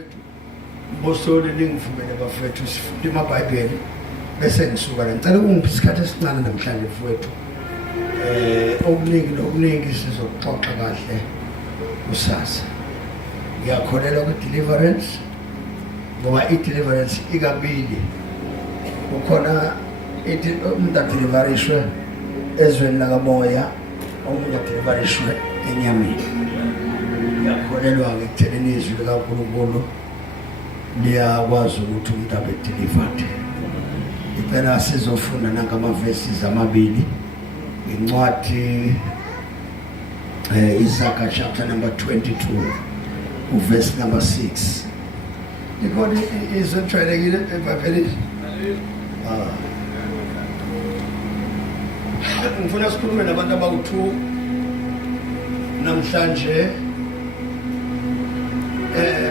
bafethu bosole lingivumele bafethu sifunde amabhayibheli bese ngisuka la ngicela ungiphe isikhathi esincane namhlanje mfowethu okuningi sizoxoxa kahle kusasa. Ngiyakholelwa ku-deliverance ngoba i-deliverance ikabili. Kukhona umuntu adeliverishwe ezweni lakamoya, omunye adeliverishwe enyameni. Ngiyakholelwa-ke ekutheleni izwi likaNkulunkulu liyakwazi ukuthi umuntu abe delivered. Icela sizofunda nangamavesi amabili incwadi Isaiah chapter number 22 verse number 6. Because is trying to get it. Ngifuna sikhulume nabantu abawu2 namhlanje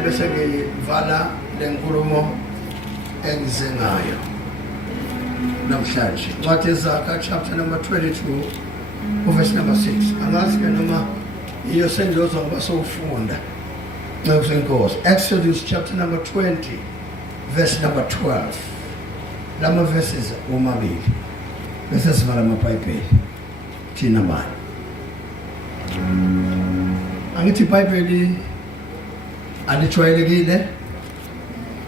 bese ngivala lenkulumo engize ngayo namhlanje. What is Isaiah chapter number 22 verse number 6? Angazi ke noma iyo sendozwa ngoba sowufunda. Exodus chapter number 20 verse number 12. Lama verses omabili bese sivala amabhayibheli thina manje. Angithi iBhayibheli alijwayelekile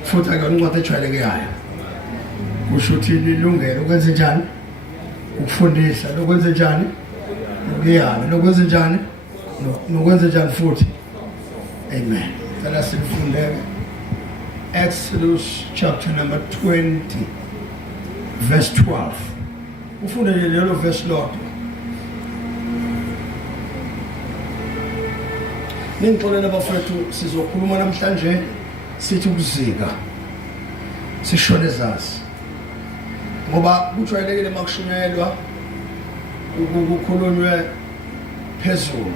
futhi akuyona incwadi ejwayelekayo. Kusho ukuthi lilungele ukwenza njani? Ukufundisa, lokwenza njani? Ukuyala, lokwenza njani? Nokwenza njani futhi? Amen. Cela sifunde Exodus chapter number 20 verse 12. Ufunde lelo verse lodwa. Ngixolela bafethu sizokhuluma namhlanje sithi ukuzika. Sishone zazi. Ngoba kujwayelekile makushunyelwa ukukhulunywe phezulu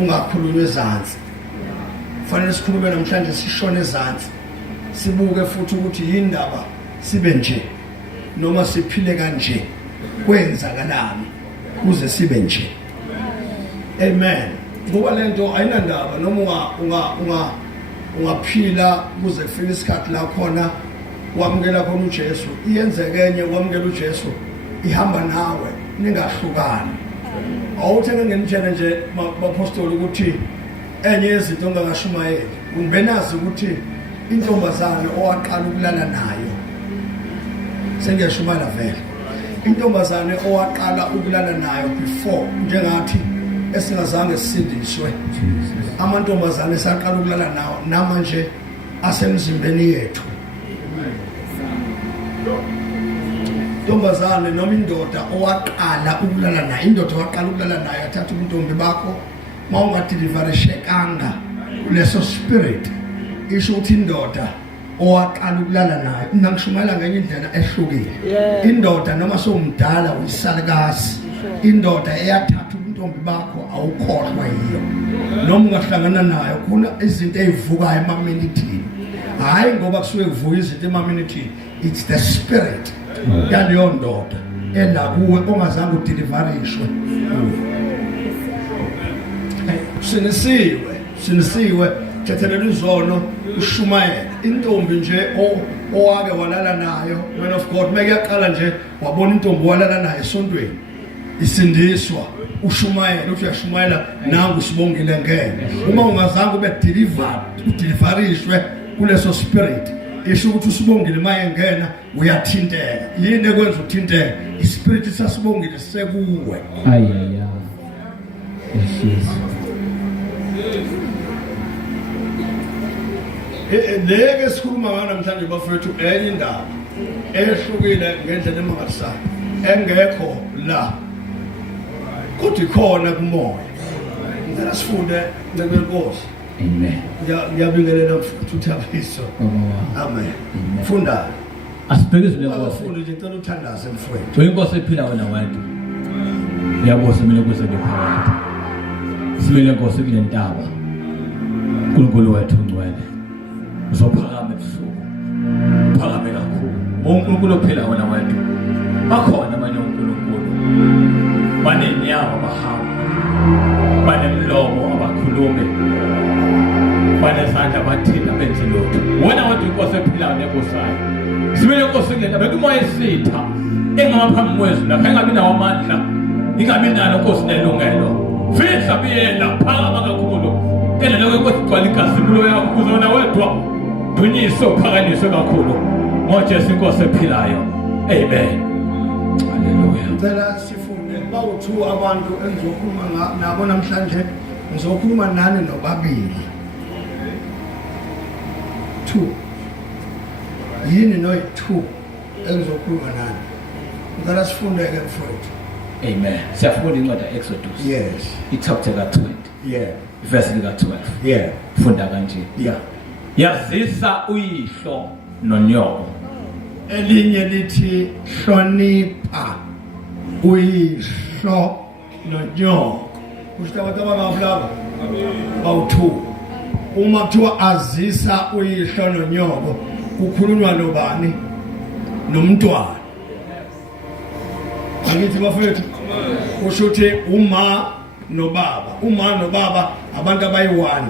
ungakhulunywe ezantsi. Kufanele sikhulume namhlanje sishone ezantsi. Sibuke futhi ukuthi yindaba sibe nje noma siphile kanje kwenzakalani kuze sibe nje. Amen. Ngoba lento ayinandaba noma ungaphila kuze kufike isikhathi la khona wamukela khona uJesu, iyenzekenye wamukela uJesu ihamba nawe ningahlukani. Awuthenge ngenitshela nje bapostoli ukuthi enye yezinto ongakashumayeli ungibenazi ukuthi intombazane owaqala ukulala nayo sengiyashumana vele. Intombazane owaqala ukulala nayo before njengathi esingazange sisindiswe. Amantombazane esaqala ukulala nawo namanje asemzimbeni yethu. Intombazane noma indoda owaqala ukulala nayo, indoda owaqala ukulala nayo athatha ubuntombi bakho mawungadeliverishekanga kuleso spirit, isho ukuthi indoda owaqala ukulala nayo inangishumayela ngenye indlela ehlukile. Indoda noma sowumdala uyisalikazi, indoda eyathatha ubuntombi bakho awukhohlwa yiyo noma ungahlangana nayo kuna izinto ezivukayo emaminithini. Hayi ngoba kusuke kuvuka izinto emaminithini, it's the spirit yaleyo ndoda elakuwe ongazange udeliverishwe. Sinisiwe thethelela izono ushumayela intombi nje owake walala nayo. Man of God mekuyaqala nje wabona intombi walala nayo esontweni isindiswa ushumayela uthi uyashumayela nangu sibongile ngeke. Uma ungazange ube udeliverishwe kuleso spirit, isho ukuthi usibongile maye ngena uyathinteka. Yini ekwenza uthinteke? Ispirit sasibongile sekuwe. Ayaya. Yes. Leke sikhuluma ngalo namhlanje bafethu enye indaba ehlukile ngendlela emangalisayo engekho la kodwa ikhona kumoya. Ngicela sifunde ngeNkosi. Amen. Ngiyabingelela mfuthu uthabiso. Amen. Funda. Asibheke le Nkosi. Ufunda nje ngicela uthandaze mfowethu. Inkosi ephila wena wathi. Uyabona mina kuze ngiphakathi. Sibele Nkosi kule ntaba. uNkulunkulu wethu ungcwele. Uzophakama ebusuku. Phakame kakhulu. uNkulunkulu ophila wena wathi. Bakhona abanye uNkulunkulu. Banenyawo abahamba. Banemlomo abakhulume. bane sandla bathina benze lutho wena wathi inkosi ephilayo nebusayo sibele inkosi ngena bekumoya esitha engaphambi kwezwi lapha engabi nawo amandla ingabi nalo inkosi nelungelo fihla biyela phakama kakhulu kele lokho inkosi igcwala igazimulo yakho uzona wedwa dunyiswe uphakanyiswe kakhulu ngoJesu inkosi ephilayo amen haleluya ngicela sifunde bawu-2 abantu engizokhuluma nabo namhlanje ngizokhuluma nani nobabili 2 yini noyi-2 engizokhuluma nani ngicela sifunde-ke mfowethu amen siyafunda incwadi Exodus yes ichapter ka-20 yeah verse lika-12 yeah funda kanje yeah yazisa uyihlo nonyoko elinye lithi hlonipha uyihlo nonyoko kusho abantu abangabulaba bawu-2 uma kuthiwa azisa uyihlo nonyoko kukhulunywa nobani nomntwana angithi bafethu kusho ukuthi uma nobaba abantu abayi-1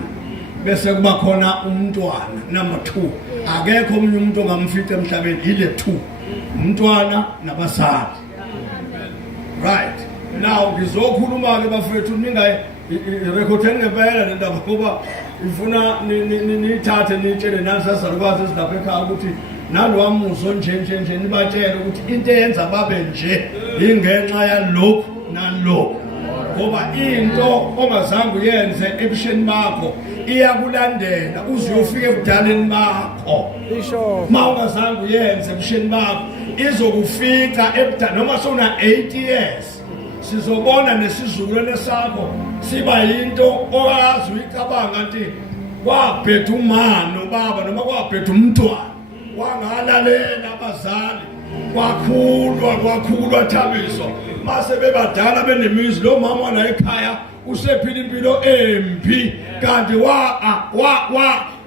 bese kuba khona umntwana number 2 akekho omunye umuntu ongamfica emhlabeni ile 2 umntwana nabasali right now ngizokhuluma-ke bafethu ningayirekhodeni ngempela le ndaba ngoba ifuna niyithathe niyitshele nanisazalukwazi ezilapha ekhaya ukuthi nalowamuzo nje nibatshele ukuthi into eyenza babe nje ingenxa yalokhu nalokhu ngoba into ongazange uyenze ebusheni bakho iyakulandela uze uyofika ebudaleni bakho ma ungazange uyenze ebusheni bakho izokufica ebudaleni noma sona 8 years sizobona nesizukulwane sakho siba yinto oyazi uyicabanga nti kwabhetha umama nobaba noma kwabhetha umntwana wangalalela abazali kwakhulwa Thabiso mase bebadala benemizi lo mama wala ekhaya usephila impilo embi kanti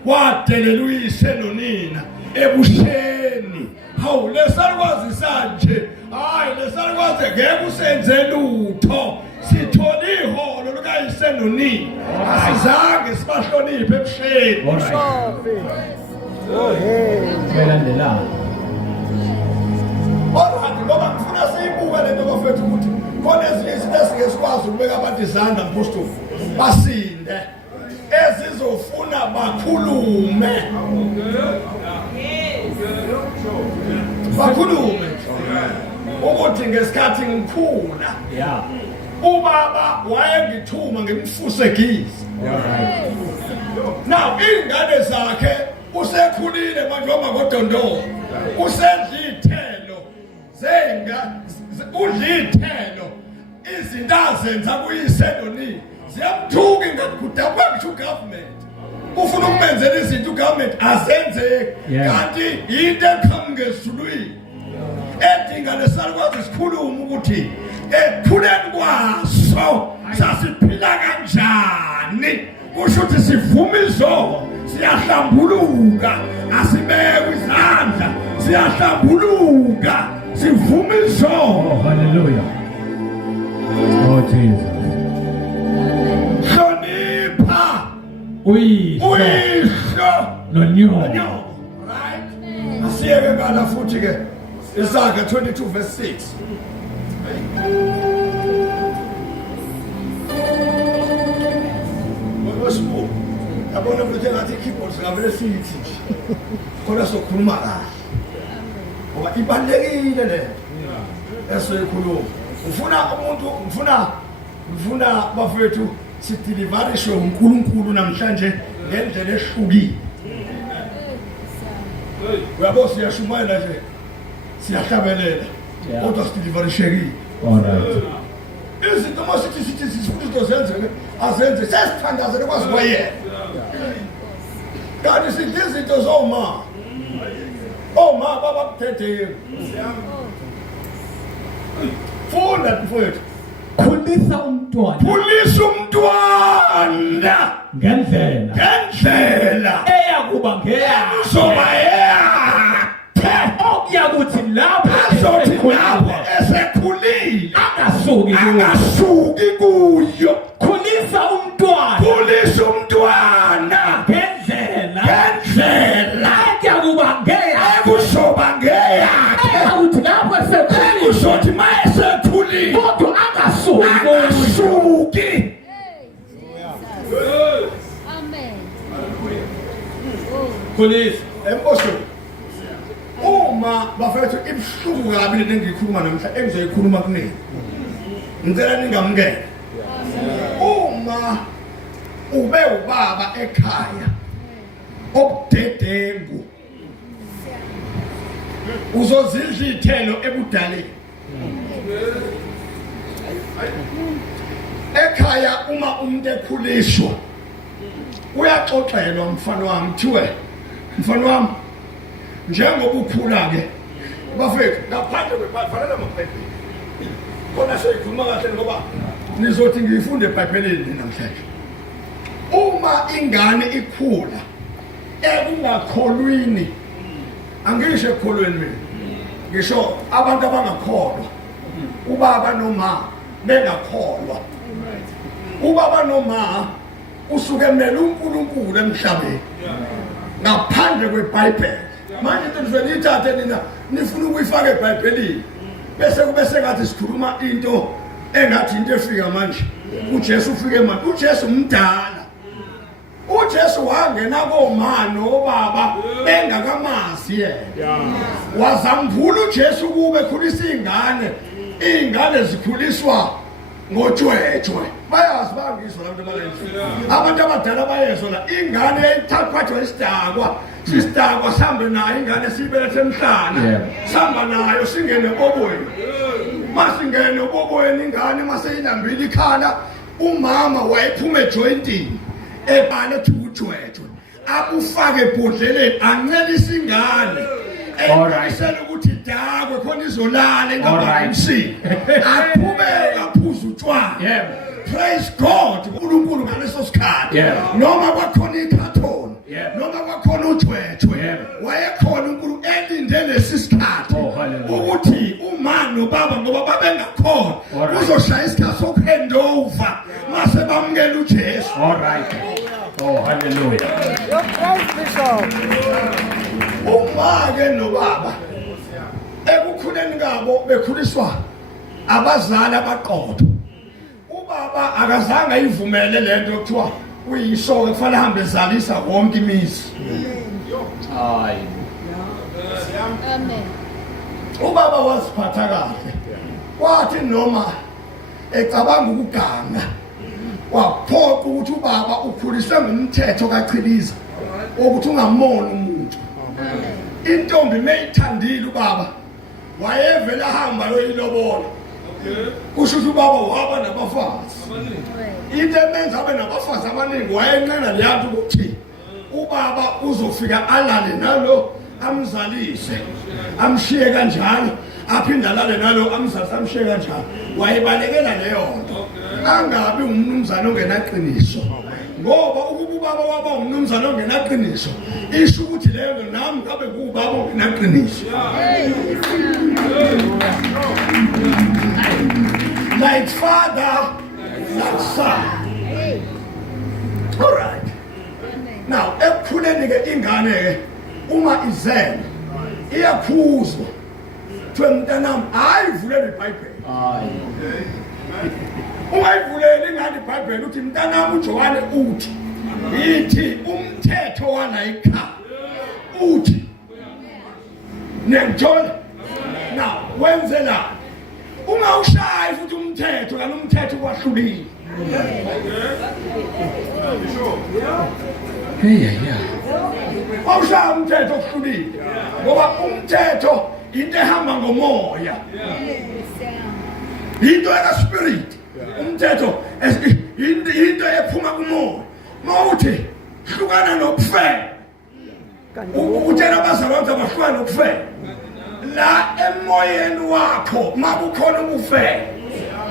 wadelela uyise nonina ebusheni hawu lesalukwazi sanje hayi lesalukwazi ngeke usenze lutho sithola iholo likayise nonina asizange sibahloniphe ebusheni belandelana Alright, ngoba ngifuna siyibuke lento bafethu ukuthi khona ezinye izinto esingesikwazi ukubeka abantu izandla mpostofu basinde ezizofuna bakhulume ukuthi ngesikhathi ngikhula ubaba wayengithuma ngimfusegizi now ingane zakhe usekhulile manje omakodondolo usedlithelo udlithelo izinto azenza kuyise nonini ziyamthuka ingakudabwa ngisho ugovernment ufuna ukumenzela izinto ugovernment azenzeki kanti into eqhamuke ezulwini edinga lesalukwazi sikhuluma ukuthi ekukhuleni kwaso sasiphila kanjani kusho ukuthi sivuma izono siyahlambuluka asibekwe izandla siyahlambuluka sivuma izono haleluya oh Jesus hlonipha uyihlo nonyoko right asiyeke ngala futhi ke Isaiah 22 verse 6 Ngoba yabona ukuthi ngathi keyboard ngavele sithi khona sokhuluma kahle ngoba ibalekile le esoyikhuluma ufuna umuntu ngifuna bafethu sideliverishwe uNkulunkulu namhlanje ngendlela ehlukile uyabo siyashumayela nje siyahlabelela kodwa sideliverishekile alright izinto masithi sifuna zenzeke azenze sesithandazele kwazi kwayena kanti sithi izinto zoma baba kuthethe funda mfowethu khulisa umntwana ngendlela eyakuba ngeyakuzoba okuyakuthi lapho esekhulile angasuki kuyo khulisa umntwana ngendlela ngendlela kuyakuba ngeyakhe ekuzoba ngeyakhe ukuthi lapho esekhulile uzothi ma esekhulile kodwa angasuki angasuki. Amen. khulisa Embosweni uma bafethu ibhlungu kabi lento engiyikhuluma namhla engizoyikhuluma kunini ngicela ningamukele. Uma ube ubaba ekhaya obudedengu uzozidla ithelo ebudaleni. Ekhaya uma umuntu ekhuliswa uyaxoxelwa mfana wami thiwe mfana wami njengoba ukhula ke bafethu ngaphandle kwebhayibheli amaBhayibheli khona seyikhuluma kahle ngoba nizothi ngiyifunde eBhayibhelini namhlanje. Uma ingane ikhula ekungakholwini angisho ekholweni mina ngisho abantu abangakholwa ubaba noma bengakholwa ubaba noma usuke emele uNkulunkulu emhlabeni ngaphandle kweBhayibheli. Manje into nizweni ithathe nina nifuna ukuyifaka eBhayibhelini bese ngathi sikhuluma into engathi into efika manje. uJesu ufike manje. uJesu umdala. uJesu wangena komama nobaba engakamazi yena. Wazamvula uJesu kube ekhulisa ingane zikhuliswa ngojwejwe. Bayazi bangizwa abantu balenhle. Abantu abadala bayezwa la ingane yayithathwa isidakwa sisidakwa sihambe nayo ingane sibelethe emhlana sihamba nayo singene obweni. Masingene obweni ingane maseyilambile ikhala umama wayephuma ejointini ebane thujwejwe abufake ebhodleleni ancelisa ingane ayisela ukuthi dakwe khona izolala engaba umsini aphumeka aphuza utshwala. Praise God. uNkulunkulu ngaleso sikhathi noma kwakhona ikhathoni noma kwakhona ujwejwe wayekhona uNkulunkulu elinde lesi sikhathi ukuthi uma nobaba ngoba babengakhona uzoshaya isikhathi sokuhandover mase bamukela uJesu. Oh hallelujah. Your praise, Bishop. Uma ke nobaba ekukhuleni kabo bekhuliswa abazali abaqotho. Ubaba akazange ayivumele lento kuthiwa uyishoke kufanele ahambe ezalisa wonke imizi. Hayi. Amen. Ubaba waziphatha kahle. Kwathi noma ecabanga ukuganga waphoqa ukuthi ubaba ukhuliswe ngumthetho kaChiliza ukuthi ungamoni umuntu. Intombi mayithandile ubaba wayevela hamba loyilobola. Kusho ukuthi ubaba waba nabafazi. Into emenza abe nabafazi abaningi wayenqena leyanto ukuthi ubaba uzofika alale nalo amzalise amshiye kanjalo aphinde alale nalo amzalise amshiye kanjalo. Wayebalekela leyo nto angabi umnumzana ongenaqiniso ngoba ukuba ubaba waba umnumzana ongenaqiniso isho ukuthi leyo nto nami ngabe kubaba ongenaqiniso. Like father, like son. All right. Now, ekukhuleni ke ingane ke uma izele iyaphuzwa. Kuthiwe mntanami ayivulele iBhayibheli. Ungayivuleli ingane iBhayibheli uthi mntanami uJohane uthi yithi umthetho wala ekhaya uthi nengijona. Now, wenzela ungawushayi futhi umthetho kana umthetho kwahlulile. Awushaya umthetho okuhlulile ngoba umthetho into ehamba ngomoya. Into ekaspirit. Umthetho into ephuma kumoya. Mawuthi hlukana nokufela. Utshela abazalwane abahlukana nokufela. La emoyeni wakho makukhona ubufebe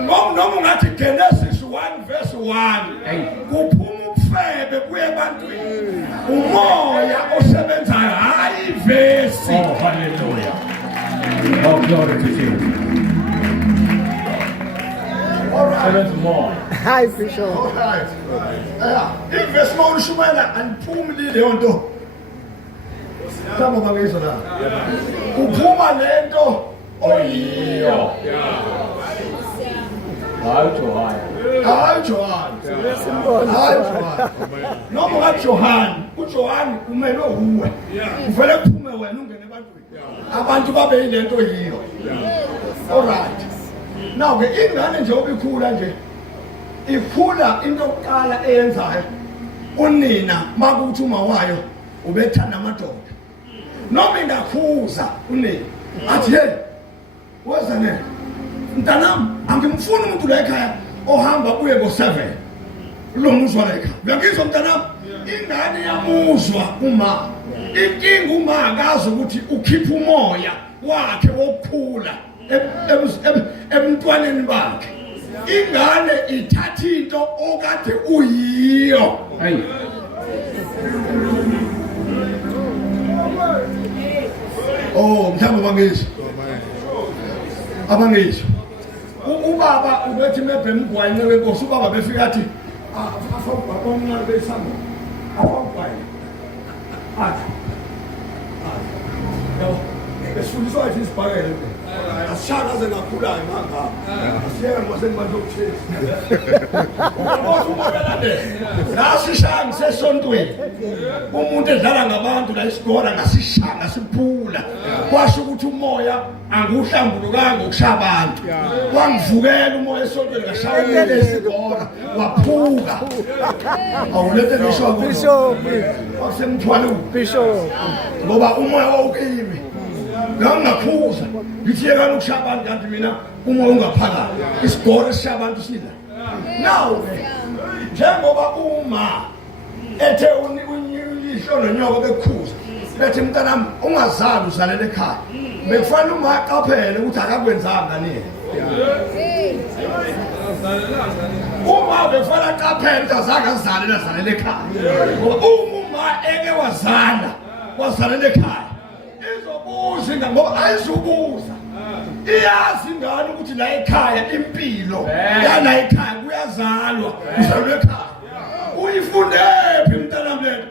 noma ungathi Genesis 1 verse 1 kuphuma ubufebe kuye ebantwini umoya osebenzayo hayi ivesi. Oh hallelujah. Oh glory to Jesus. Seventh more. Hi, Bishop. All right. Ivesi mawushumayela aniphumi leyo nto Mhlawumbe bangizwa la. Uphuma lento oyiyo. Hayi Johan. Hayi Johan. Hayi Johan. Noma uJohan, uJohan kumele uwe. Uvele kuphume wena ungene ebantwini. Abantu babe yilento yiyo. All right. Now ke ingane nje obikhula nje. Ikhula into yokuqala eyenzayo. Unina makuthi uma wayo ubethanda amadoda. Noma ingakhuza unina. Athi hey. Wazane. Mntanami angimfuni umuntu la ekhaya ohamba kuye ngo7 lo muzwa la ekhaya uyangizwa mntanami ingane yamuzwa uma inkinga uma akazi ukuthi ukhipha umoya wakhe wokukhula emntwaneni bakhe ingane ithatha into okade uyiyo hayi oh mhlawumbe bangizwa abangizwa ubaba ubethi mebhe mgwayine wenkosi ubaba befika athi afawubabona besamo afawubhayi athi besifundiswa ithi isibhakele asishaka ze ngakhulayo manga asiyeke ngosengibantu okuthesi nasishanga sesontweni umuntu edlala ngabantu la isigora ngasishanga siphula kwasho ukuthi umoya anguhlambulukanga ukushaya abantu wangivukela umoya esontweni ngashayela isigora waphuka awulethe ngisho Bishop. wasemthwalo Bishop. ngoba umoya wawukimi ngangakhuza ngithiyekana ukushaya abantu kanti mina umoya ungaphakathi isigora esishaya abantu sila now njengoba uma ethe uyihlo nonyoko bekukhuza bethi mntanami ungazali uzalele ekhaya bekufanele uma aqaphele ukuthi akakwenzanga nini uma bekufanele aqaphele ukuthi azange azalele ekhaya ngoba uma eke wazalela ekhaya izobuza ngoba ayizubuza iyazi ingane ukuthi la ekhaya impilo yana ekhaya kuyazalwa uzalwe ekhaya uyifundephi mntanami lento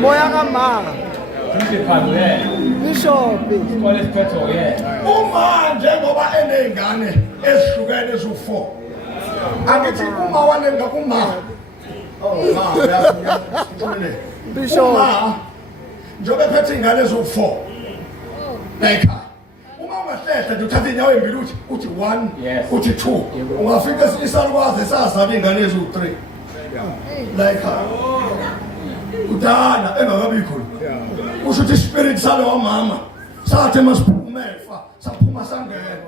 Moya kamanga. Bishop. Uma njengoba eney'ngane ezihlukene eziwu4 angithi uma walenga kuma Bishop. njengoba ephethe iy'ngane eziwu4 la ekhaya uma ungahlehla nje uthatha iy'nyawo embili uthi 1 uthi 2 ungafika esinye isalukazi esazala iy'ngane eziwu3 la ekhaya kudala engakabikho usho ukuthi ispirit salo wamama sathi masiphumefa saphuma sangena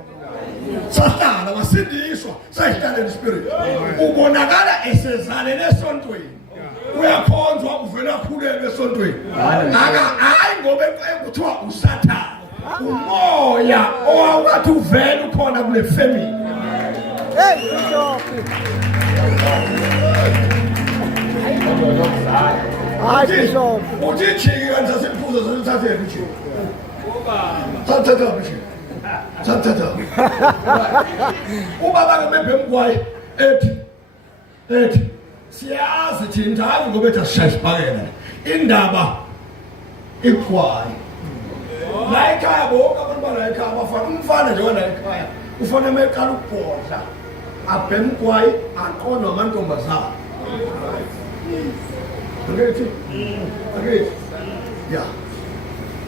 sahlala wasindiswa sayihlala ispirit ubonakala esezalele esontweni uyakhonzwa uvela khulelwe esontweni hayi ngoba ekuthiwa usathane umoya owathi uvela ukhona kule family Hey, Bishop. Hayi Bishop. uthi jiki kanti sasiphuza sasithathele nje sathatha nje sathatha ubaba ke bebhe mgwayi ethi siyazi thina hayi ngoba ethi asishayisibhakela indaba igwayi la ekhaya bonke abantu bala ekhaya bafana umfana nje wala ekhaya ufana emeqala ukubhodla abhe mgwayi aqonda amantombazana Angithi ya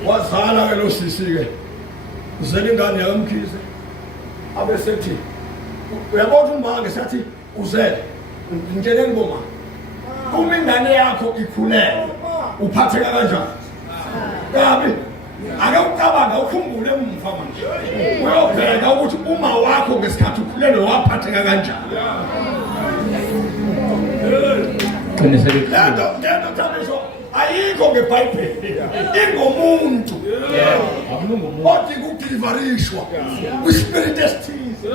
wazala ke lo sisi ke uzela ingane yakamkhize abesethi uyabona uma ngesathi uzela ngitshele ngiboma uma ingane yakho ikhulele uphatheka kanjani kabi ake ucabanga ukhumbule emva manje uyobheka ukuthi uma wakho ngesikhathi ukhulele waphatheka kanjani Lento thabisho ayikho ngeBhayibheli ingomuntu othi kudeliverishwa kwispirit esithize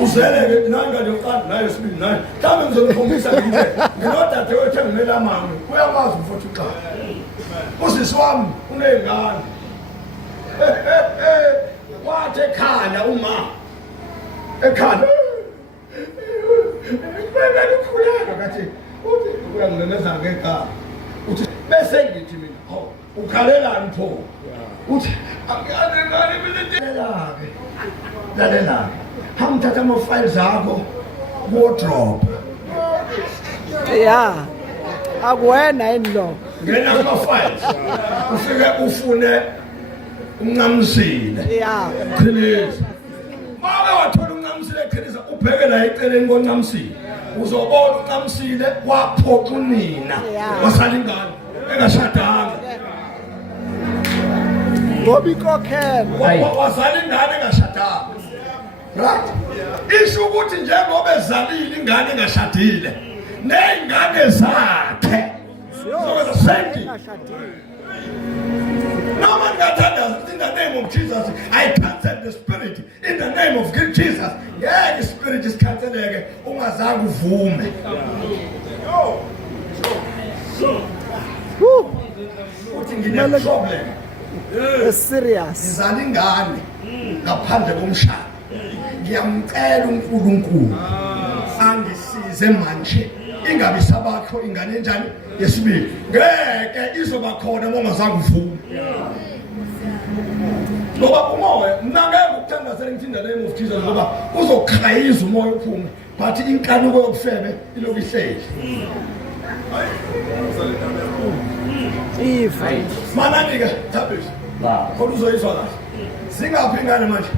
uzele nanga yoqala nayo sibili nayo mhlawumbe ngizokukhombisa nje nginodade wethu engimela mama uyakwazi mfowethu xa usisi wami uney'ngane wathi ekhala uma ekhala Bebe likhuleka kathi uthi uyangimemeza ngegama uthi bese ngithi mina ho ukhalelani pho uthi ngani mina lalela hamthatha ama-files akho wardrobe ya akuwena yini lo ngena kuma-files ufike ufune uncamisile ya qhiliza make wathola uncamisile eqhiliza ubheke la eceleni koncamisile uzobona uncamisile waphoxa unina wasala ingane engashadanga ngoba ikhokhela wazala ingane engashadanga right isho ukuthi njengoba ezalile ingane engashadile ney'ngane zakhe zokwenza same thing. No man got in the name of Jesus. I cancel the spirit in the name of Jesus. Yeah, the spirit is cancelled again. Ungazange uvume. Uthi ngine problem. It's serious. Sizala ingane ngaphandle komshado. Ngiyamcela uNkulunkulu angisize manje. Ingabe sabakho ingane enjani yesibili ngeke izoba khona uma ungazange uvume ngoba umoya mina ngeke ukuthandazela ngithi in the name of Jesus ngoba uzokhayiza umoya uphume but inkanuko yokufebe iloku ihleli Ifa manani ke thabisa kodwa uzoyizwa kahle singaphi ingane manje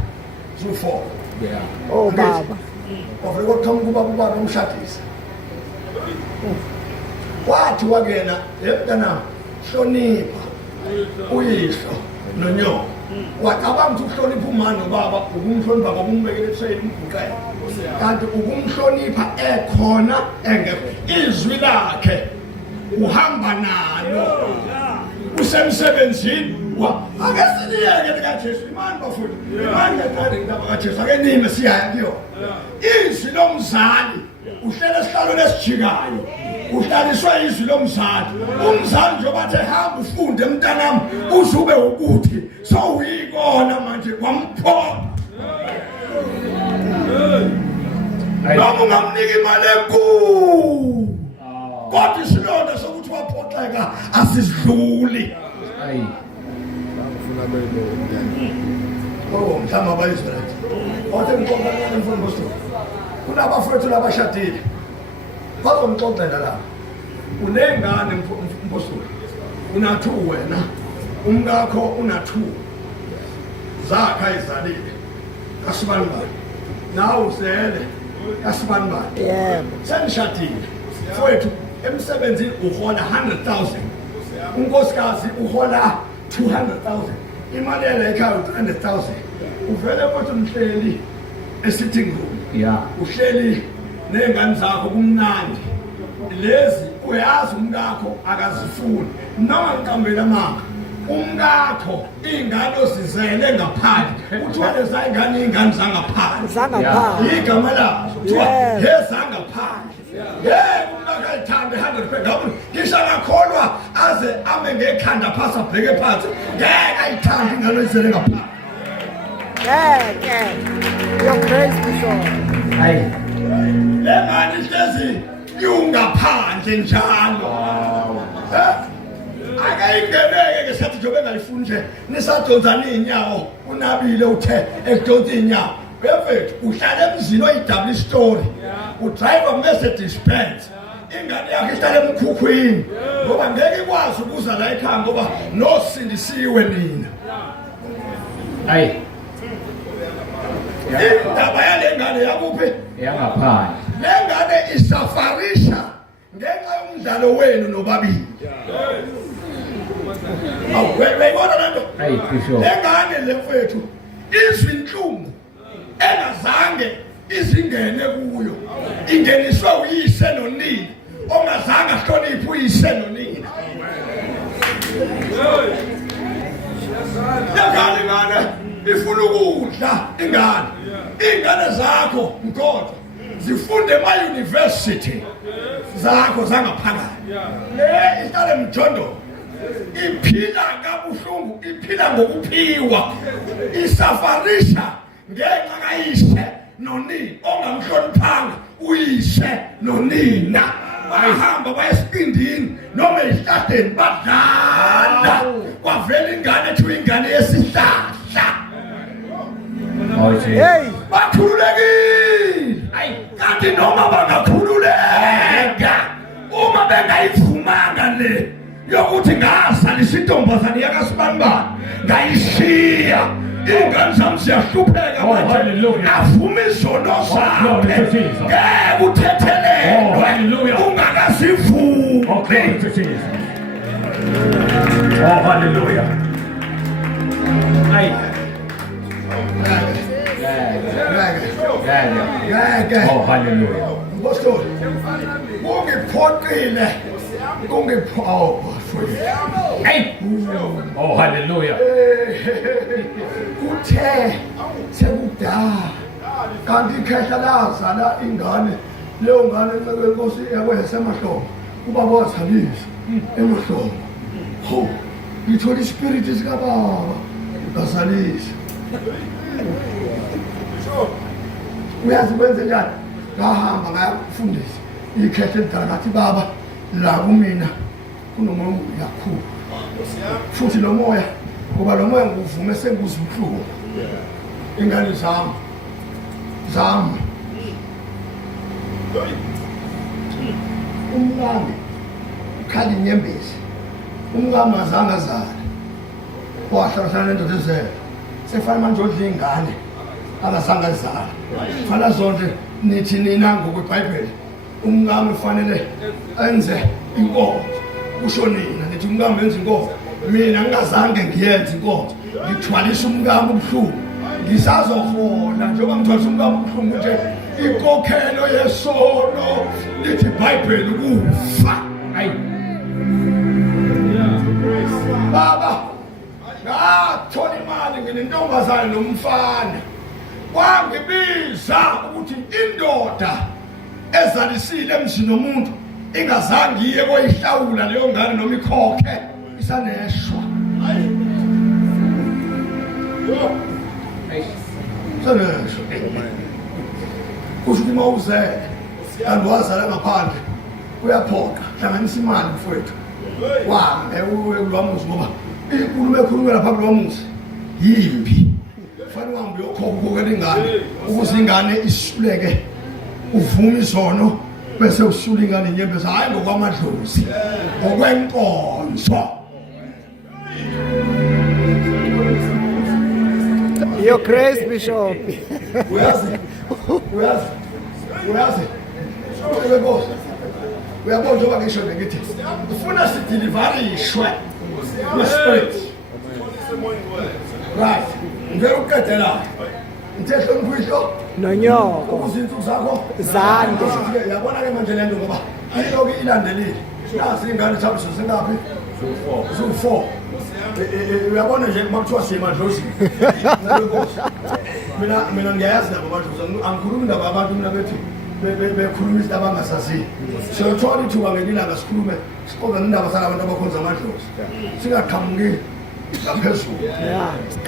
zo4 oh baba ofike ukuthoma kuba ubaba umshadisi wathi wakena mntana hlonipha uyihlo nonyoko wacabanga ukuthi ukuhlonipha umama nobaba ukumhlonipha ngokumbekela ekusayini umguqela kanti ukumhlonipha ekhona engekho izwi lakhe uhamba nalo usemsebenzini ake siliyeke likaJesu imani bafuni imani ngethanda indaba kaJesu ake nime siyaya kuyo izwi lomzali uhlele esihlalweni esijikayo uhlaliswa izwi lomzali umzali nje bathe hamba ufunde mntanami uzube ukuthi so uyikona manje kwamphoqa noma ungamnika imali enkulu kodwa isilonda sokuthi waphoxeka asisidluli oh mhlamba abayizwela wathi ngikhombana mfundo bostoni kunabafowethu labashadile bazomxoxela la unengane mfosini unathu wena umkakho unathu zakhe ayizalile kasibani bani nawe usele kasibani bani yebo senishadile fowethu emsebenzini uhola 100,000 unkosikazi uhola 200,000 imali yale ekhaya 300,000 uvele kodwa umhleli esitting room yeah uhleli nengane zakho kumnandi lezi uyazi umkakho akazifuni noma ngiqambela amanga umkakho ingane osizele ngaphandle uthiwa leza ingane zangaphandle zangaphandle igama lazo kuthiwa hezangaphandle umkakho ayithande 100% ngabe ngisho akakholwa aze ame ngekhanda phasa bheke phansi ngeke ayithande ingane oyizele ngaphandle your praise Bishop hayi lengane ihlezi yungaphandle njalo akayingeneke ngesathi njengoba engayifuni nje nisadonzana iy'nyawo unabile uthe ekudonsa iy'nyawo befethu uhlala emzini oyi-double story udrayiva Mercedes Benz ingane yakho ihlala emkhukhwini ngoba ngeke ikwazi ukuza la ekhaya ngoba nosindisiwe nina hayi indaba yale ngane yakuphi yangaphandle le ngane isafarisha ngenxa yomdlalo wenu nobabili weyibona lento hayi Bishop le ngane le mfethu izwi inhlungu engazange izingene kuyo ingeniswe uyise nonina ongazange ahloniphe uyise nonina ngane ifuna ukudla ingane zakho mgodwa zifunde ema-university zakho zangaphakathi le ihlale emjondolo iphila kabuhlungu iphila ngokuphiwa isafarisha ngenxa kayise nonina ongamhloniphanga uyise nonina bayahamba bayesibindini noma esihlahleni badlala kwavela ingane ethiwa ingane yesihlahla Hey. bakhululekile kanti noma bangakhululeka uma bengayivumanga le yokuthi ngazalisa intombazane yakasibanibani ngayishiya ingane zami ziyahlupheka manje avume izono zakhe ngeke uthethelelwe ungakazivumi. Oh, hallelujah. Ay. Oh, hallelujah. Ngosoli kungiphoqile Hey. Oh, hallelujah. kuthe sekudala kanti ikhehla lazala ingane leyo ngane nceke inkosi yakwesemahlombe ubaba wazalisa emahlombe ho ngithola ispiriti sikababa ngazalisa uyazi kwenze njani ngahamba ngayakufundisa ikhehla elidala ngathi baba la kumina kunomoya kakhulu futhi lo moya ngoba lo moya nguvume senguze ubuhlungu ingane zami umkami ukhali inyembezi umkami azange azale wahlalisana nendoda ezele sefana manje odla ingane akazange azala fana zonke nithi nina ngokwebhayibheli umkami kufanele enze inkonzo kusho nina nithi umkami wenza inkonzo mina ngingazange ngiyenze inkonzo ngithwalisa umkami ubuhlungu ngisazohola njengoba ngithwalisa umkami ubuhlungu nje inkokhelo yesono lithi ibhayibheli ukufa. Hayi baba ngathola imali nginentombazane nomfana wangibiza ukuthi indoda ezalisile emzini womuntu ingazange iye koyihlawula leyo ngane noma ikhokhe isaneshwa. Saneshwa kusho ukuthi mawuzele kanti wazala ngaphandle uyaphoqa hlanganisa imali mfowethu wambe ulwamuzi ngoba inkulumo ekhulunywa lapha kulwamuzi yimbi kufanele uhambe uyokhokha ingane ukuze ingane isuleke uvume izono bese usula ingane inyembezi hayi ngokwamadlozi ngokwenkonzo. Your grace, Bishop. uyazi uyabona njengoba ngisho ngithi ufuna sideliverishwe kwi-spirit right ngeke uqedela ngithe hlonipho Nonyoko. ukuze insuku zakho Zande. yabona-ke manje le nto ngoba iloku ilandelile nazi ingane zabo zingaphi ziwu-4 uyabona nje uma kuthiwa siyemadlozini mina ngiyayazi nabo amadlozi angikhulumi ndaba abantu mina bethi bekhuluma izinto abangasaziyo siyothola ithuba ngelilanga sikhulume sixoxe nendaba salabantu abakhonza amadlozi singaqhamuki ngaphezulu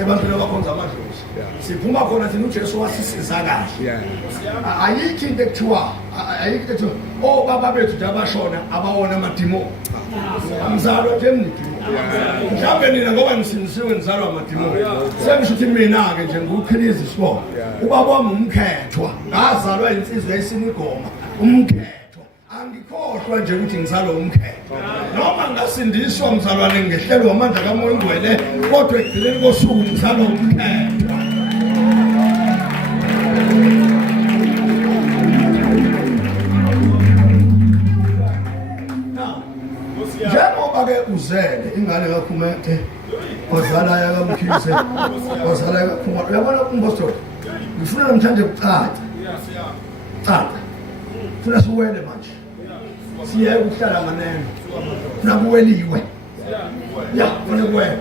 ebantwini abakhonza amadlozi siphuma khona thina ujesu wasisiza kahle ayikho into ekuthiwa obaba bethu nje abashona abawona amadimo ngizalwa nje mnidimo mhlawumbe nina ngoba ngisindisiwe ngizalwa amadimo sengisho ukuthi mina-ke nje nguqhiliza isibona ubaba wami umkhethwa ngazalwa insizwa esinigoma umkhethwa angikhohlwa nje ukuthi ngizalwa umkhethwa noma ngasindiswa mzalwane ngehlelwa amandla kamoya ingcwele kodwa ekugcineni kosuku ngizalwa umkhethwa. Njengoba-ke uzele ingane kakhumete wazala yakamkhise wazala yakakhuma uyabona umbostori ngifuna namhlanje kucaca funa siwele manje siyeke ukuhlala nganeno funa kuweliwe funa kuwela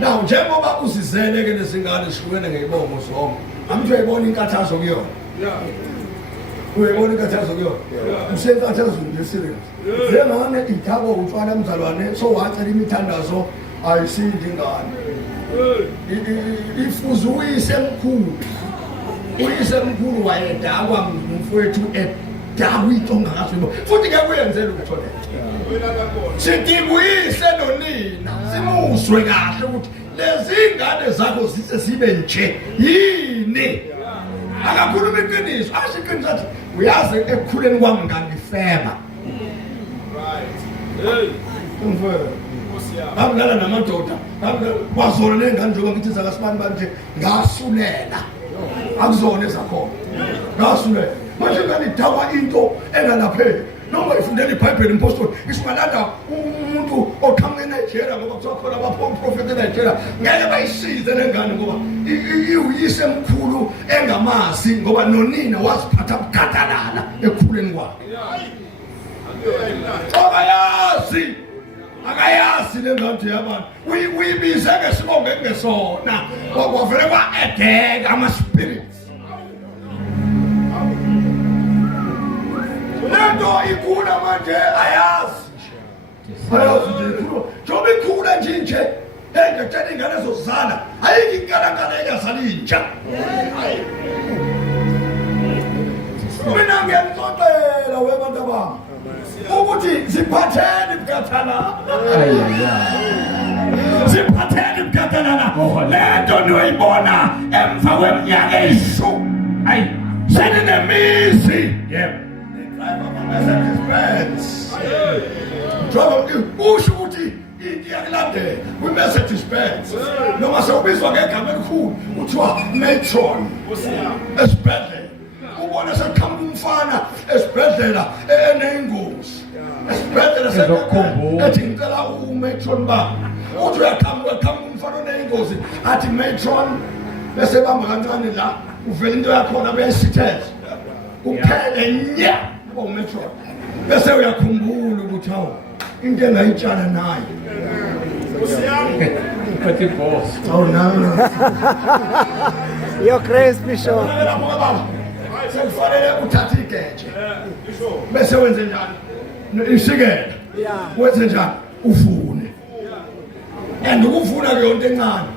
now njengoba uzizele-ke lezingane zihlukene ngey'bongo zonke amuthi uyayibona inkathazo kuyona uyayibona inkathazo kuyona usenkathazo nje serious njengane ithabo utshwala mzalwane so wacela imithandazo ayisindi ingane ifuze uyise mkhulu wayedakwa ngumfowethu edakwa into ongakazwibo futhi ngeke uyenzele utho le sidibuyise nonina simuzwe kahle ukuthi lezi ingane zakho zise sibe nje yini akakhuluma iqiniso asho iqiniso athi uyazi ekukhuleni kwami ngangifeba ngabulala namadoda kwazona nengane njengoba ngithi zakasibani banje ngasulela akuzona ezakhona ngasulela manje nganidakwa into engalapheki noma ifundela iBhayibheli impostoli isimalanda umuntu oqhamuke eNigeria ngoba kuthiwa khona abaprofeti eNigeria ngeke bayisize lengane ngoba uyise mkhulu engamazi ngoba nonina waziphatha bugadalala ekukhuleni kwakhe akayazi lengane yabantu uyibize ngesibongo engesona kwavele kwa-edeka ama-spirits lento ikhula manje ayazi nje njengoba ikhula nje engekutshela ingane zozala ayikho inkalakala engazali intsha mina ngiyanixoxela webantu abami ukuthi ziphatheni bugathalala ziphatheni bugathalala lento niyoyibona emva kweminyaka eyishumi seninemizi usho ukuthi into yakulandela kwi-Mercedes Benz noma sewubizwa ngegama elikhulu kuthiwa matron esibhedlela ubona sekuqhamuka umfana esibhedlela eneyingozi esibhedlela ethi ngicela umatron ba uthi uyaqhamuka umfana oneyingozi athi matron bese bamba kancane la uvela into yakhona beyayisitheza uphele nya umatron bese uyakhumbula ukuthi hawu into engayitshala naye But it was. Oh no. Your Grace Bishop. Sekufanele uthathe igeje bese wenze njani isikela wenze njani uvune and ukuvuna ke yonke encane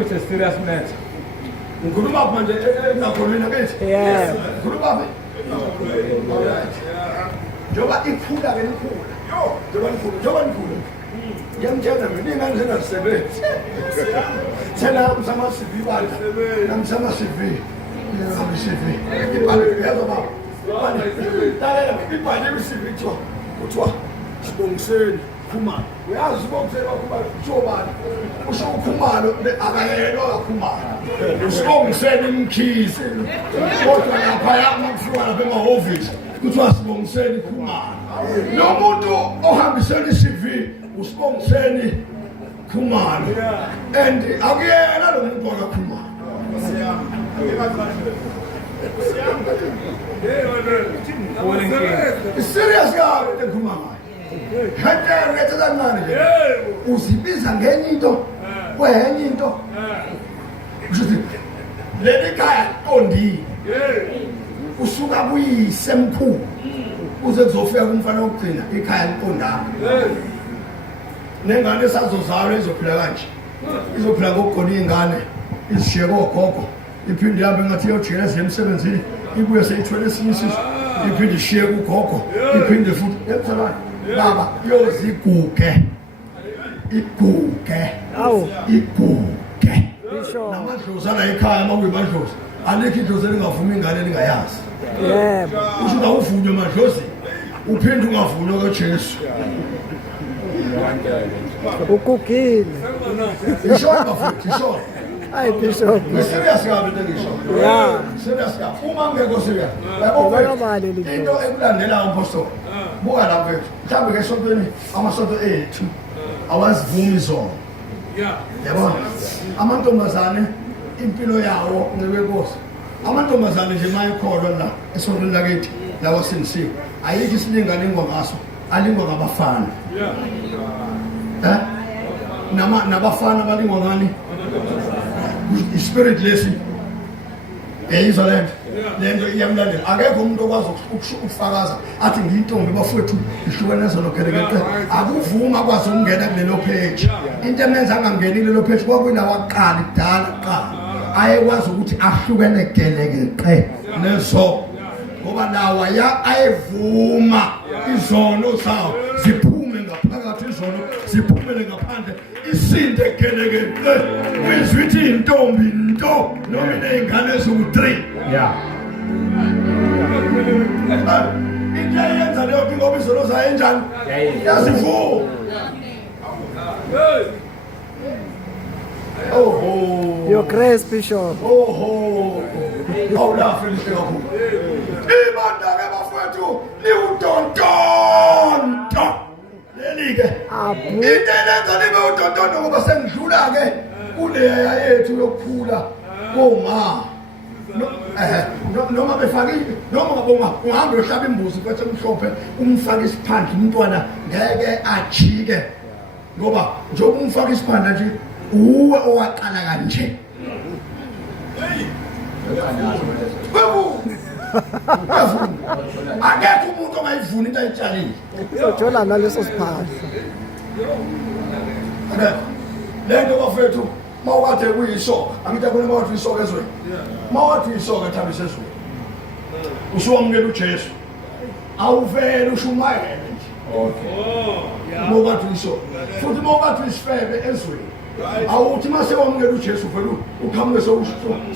It's a serious matter. ngikhuluma manje enakhona ngakithi Yeah. ngikhuluma njoba ikhula ke likhula njoba likhula ngiyamtshela mina ingane zingasebenzi thena umsama CV bala namsama CV ibhale yazo baba ibhale CV kuthiwa sibongiseni Khumalo uyazi ubongiseni waKhumalo utshobani usho uKhumalo akayelwa kaKhumalo usibongiseni Mkhize kodwa lapha yakufika lapha emahhovisi kuthiwa sibongiseni Khumalo nomuntu ohambisela iCV usibongiseni Khumalo and akuyena lo muntu wakaKhumalo serious guy ekhuluma ngayo ngethe kancane nje uzibiza ngenye into kwenye into uthi leli khaya qondile usuka kuyise mkhulu uze kuzofika kumfana wokugcina ikhaya liqondana nengane esazozalwa izophila kanje izophila ngokugona izingane izishiye kogogo iphinde ihambe ngathi iyojela emsebenzini ibuye seyithwele esinye isisu iphinde ishiye kugogo iphinde futhi emtholayo baba yoziguge iguge Bishop. namadlozi ala ekhaya makuyimadlozi alikho idlozi elingavuma ingane elingayazi Yebo. usho ukuthi awuvunywe madlozi uphinde ungavunywa kaJesu Ukugile. ishona bafowethu ishona Hayi Bishop. serious kabi into ngisho Yeah. serious kabi uma ngeke serious Ubonakale lento. into ekulandela umpostoli buka lapha mfethu mhlawumbe ke esontweni amasonto ethu awazivumi zona yabona amantombazane impilo yawo ncebenkosi amantombazane nje mayekholwa la esontweni lakithi lawa sinisiko ayikho isilingane ngaso alingwa ngabafana nabafana balingwa ngani ispirit lesi yayizwa lento iyamlandela akekho umuntu okwazi ukufakaza athi ngiyintombi bafowethu ihlukene zonokhelekeke akuvuma kwazi ukungena kulelo page into emenza angangeni kulelo page kwakuyinawo aqala kudala qala ayekwazi ukuthi ahlukene geleke nezo ngoba nawo ayevuma izono zawo ziphume ngaphakathi izono ziphumele ngaphandle isinde gelekele kwizwi ithi intombi nto noma inezingane eziwu-3 Yeah. into eyenza leyo nto ngoba izono zayo enjani yazivuma. Your grace, Bishop. Awulafelise kakhulu. Ibandla-ke bafowethu liwudontonto leli-ke into elenza libe udontonto ngoba sengidlula-ke kuleya yethu yokukhula koma noma befake noma ungahambe uyohlaba imbuzi kwethu emhlophe umfake isiphandla umntwana ngeke ajike ngoba njengoba umfake isiphandla nje uwe owaqala kanje. Akekho umuntu ongayivuni into ayitshalile. Uzothola naleso siphandla. Le nto bafethu mawukade kuyisoka angithi akuna mawuthi uyisoka ezweni mawathi uyisoka thambisa ezweni usuwamukela uJesu awuvele ushumayele nje mawukade uyisoka futhi mawukade uyisifebe ezweni awuthi mase wamukela uJesu vele ukhamuke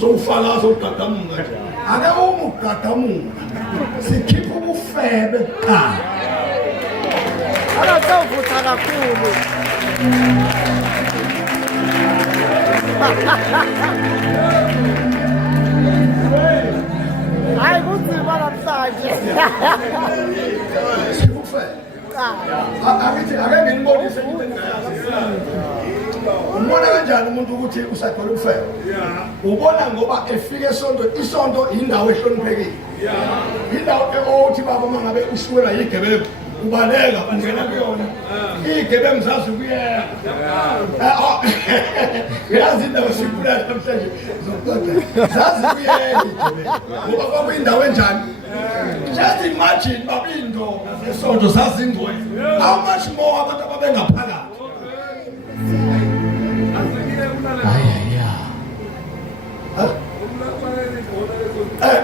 sowufakaza ugadamuka nje ake uma ugadamuka sikhipha ubufebe qala Akasavutha kakhulu. Hayi kunzima namhlanje. sibufebe akithi ake nginibonise into engayazi. Ubona kanjani umuntu ukuthi usagcwele ubufebe? Ubona ngoba efike isonto indawo ehloniphekile. Indawo othi baba mangabe ushwela yigebengu ubaleka bangena kuyona. Igebengu zazi kuyena. Yazi indawo sikhula namhlanje zokuqoqa. Zazi kuyena igebengu. Ngoba kwaba indawo enjani? Just imagine babindo esonto zazi ingcwele. How much more abantu ababengaphakathi?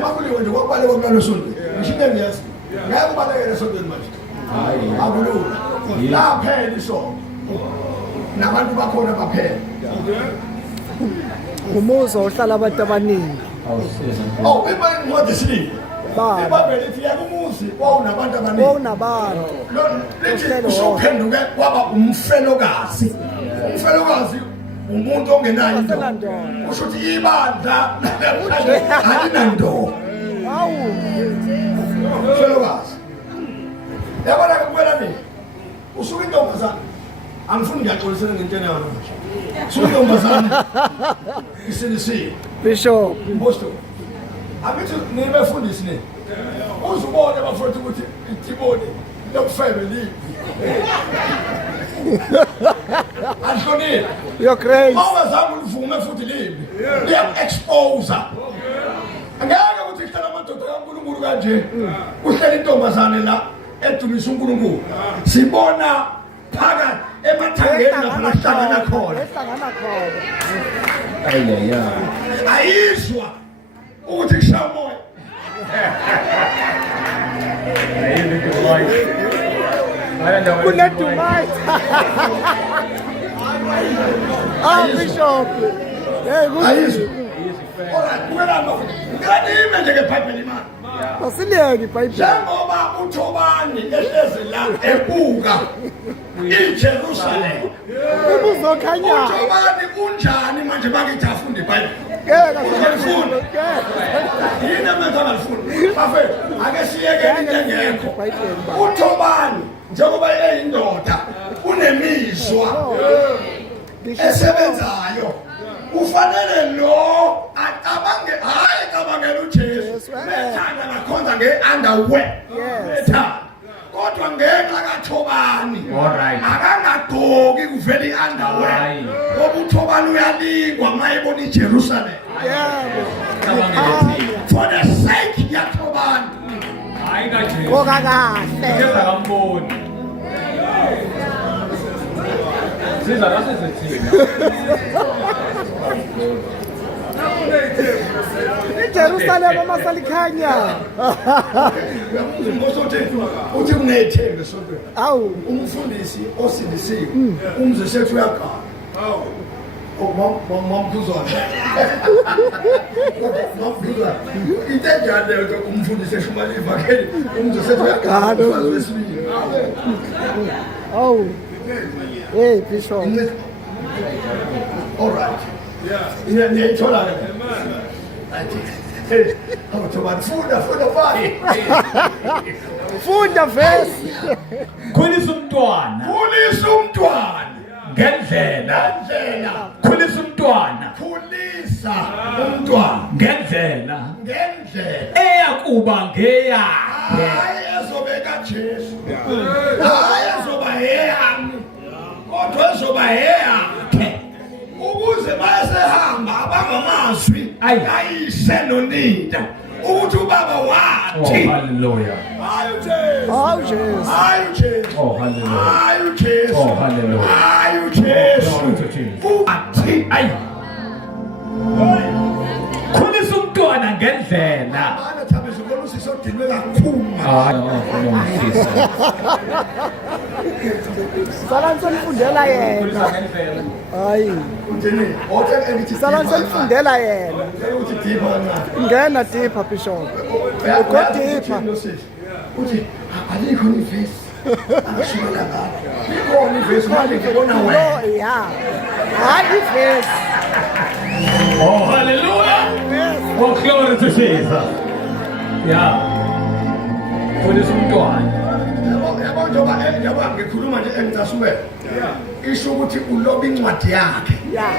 Makuliwe nje kwakubaleka kulalo sonto. Ngishilo ngiyazi. Ngeke ubalekele esontweni manje. Akulula. Laphela isonto. Nabantu bakhona baphela. Umuzo ohlala abantu abaningi. Ibani incwadi esibili. Ibhayibheli lithi yakumuzi wawunabantu abaningi. Wawunabantu. Lithi usuphenduke kwaba umfelokazi. Umfelokazi umuntu ongenayo into. Kusho ukuthi ibandla alinanto. Hawu. Umfelokazi. Yabona kuphela mina. Usuka intombazana. Angifuni ngiyaxolisana ngentene yona manje. Usuka intombazana. Isinisiwe. Bishop. Mbosto. Abithi nibefundisi ne. Uzubone bafowethu ukuthi iTimoni lokufebe lipi. Anhlonile. Your grace. Mawazama ulivume futhi lipi. Liya-expose. Angeke ukuthi kuhlala amadoda kaNkulunkulu kanje. Kuhlala intombazane la edumisa uNkulunkulu. Sibona phakathi emathangeni nahlangana khona. Ehlangana khona. Ayizwa ukuthi kushaya umoya. Kunedumai. Bishop. Hey, Ayizwa. Alright, kuwelapha. Nganime nje ngeBhayibheli manje. Asiliyeki iBhayibheli. Njengoba uThobani ehlezi la ebuka iJerusalem. Ubuzokhanya. uThobani unjani manje bakithi afunda iBhayibheli? Ngeke Ngiyafunda. Yini amenza ngalifundi? Bafethu, ake siyeke into engekho. uThobani njengoba eyindoda unemizwa esebenzayo. Kufanele lo acabange hayi cabangela uJesu. Bethanda bakhonza ngeunderwear. Bethanda. Kodwa ngenxa kaThobani. Akangagqoki kuvela iunderwear. Ngoba uThobani uyalingwa mayebona iJerusalem. For the sake yaThobani. Hayi kaje. Ngoka kahle. Ngeza kamboni. Siza nasezethini. iJerusalema masalikhanya. uthi kunethembe sontweni Awu. umfundisi osindisiwe umze sethu uyagana mamphuzwana into enjani leyo umfundisi eshumaliva ke umze sethu uyagana wesibili Awu. Hey Bishop. all right niyayithola ke funda bani Funda verse. Khulisa umntwana ngendlela. Khulisa umntwana ngendlela eyakuba ngeyakhe. hayi ezobeka Jesu hayi ezoba eyami kodwa ezoba eyakhe ukuze bayesehamba abangamazwi ayise nonina ukuthi ubaba Oh, wathi hallelujah. hayi Jesu Oh Jesus. hayi Jesu Oh, hallelujah. hayi Jesu Oh, hallelujah. hayi Jesu Glory to Jesus. uthi Ayi. Khulisa umntwana ngendlela. ana thabe zibona usisodinwe kakhulu Salani sonifundela yena. Hayi. uthini othe engithi Salani sonifundela yena. uthi diba kancane Ngena deeper Bishop. Go deeper. uthi alikho ivesi angishumela ngapha ikhona ivesi manje ngibona wena Oh yeah. Hayi verse. Oh, hallelujah. Oh, glory to Jesus. Yeah. Khulisa umntwana. yabo njengoba ngikhuluma nje engicasuke isho ukuthi uloba incwadi yakhe Yeah.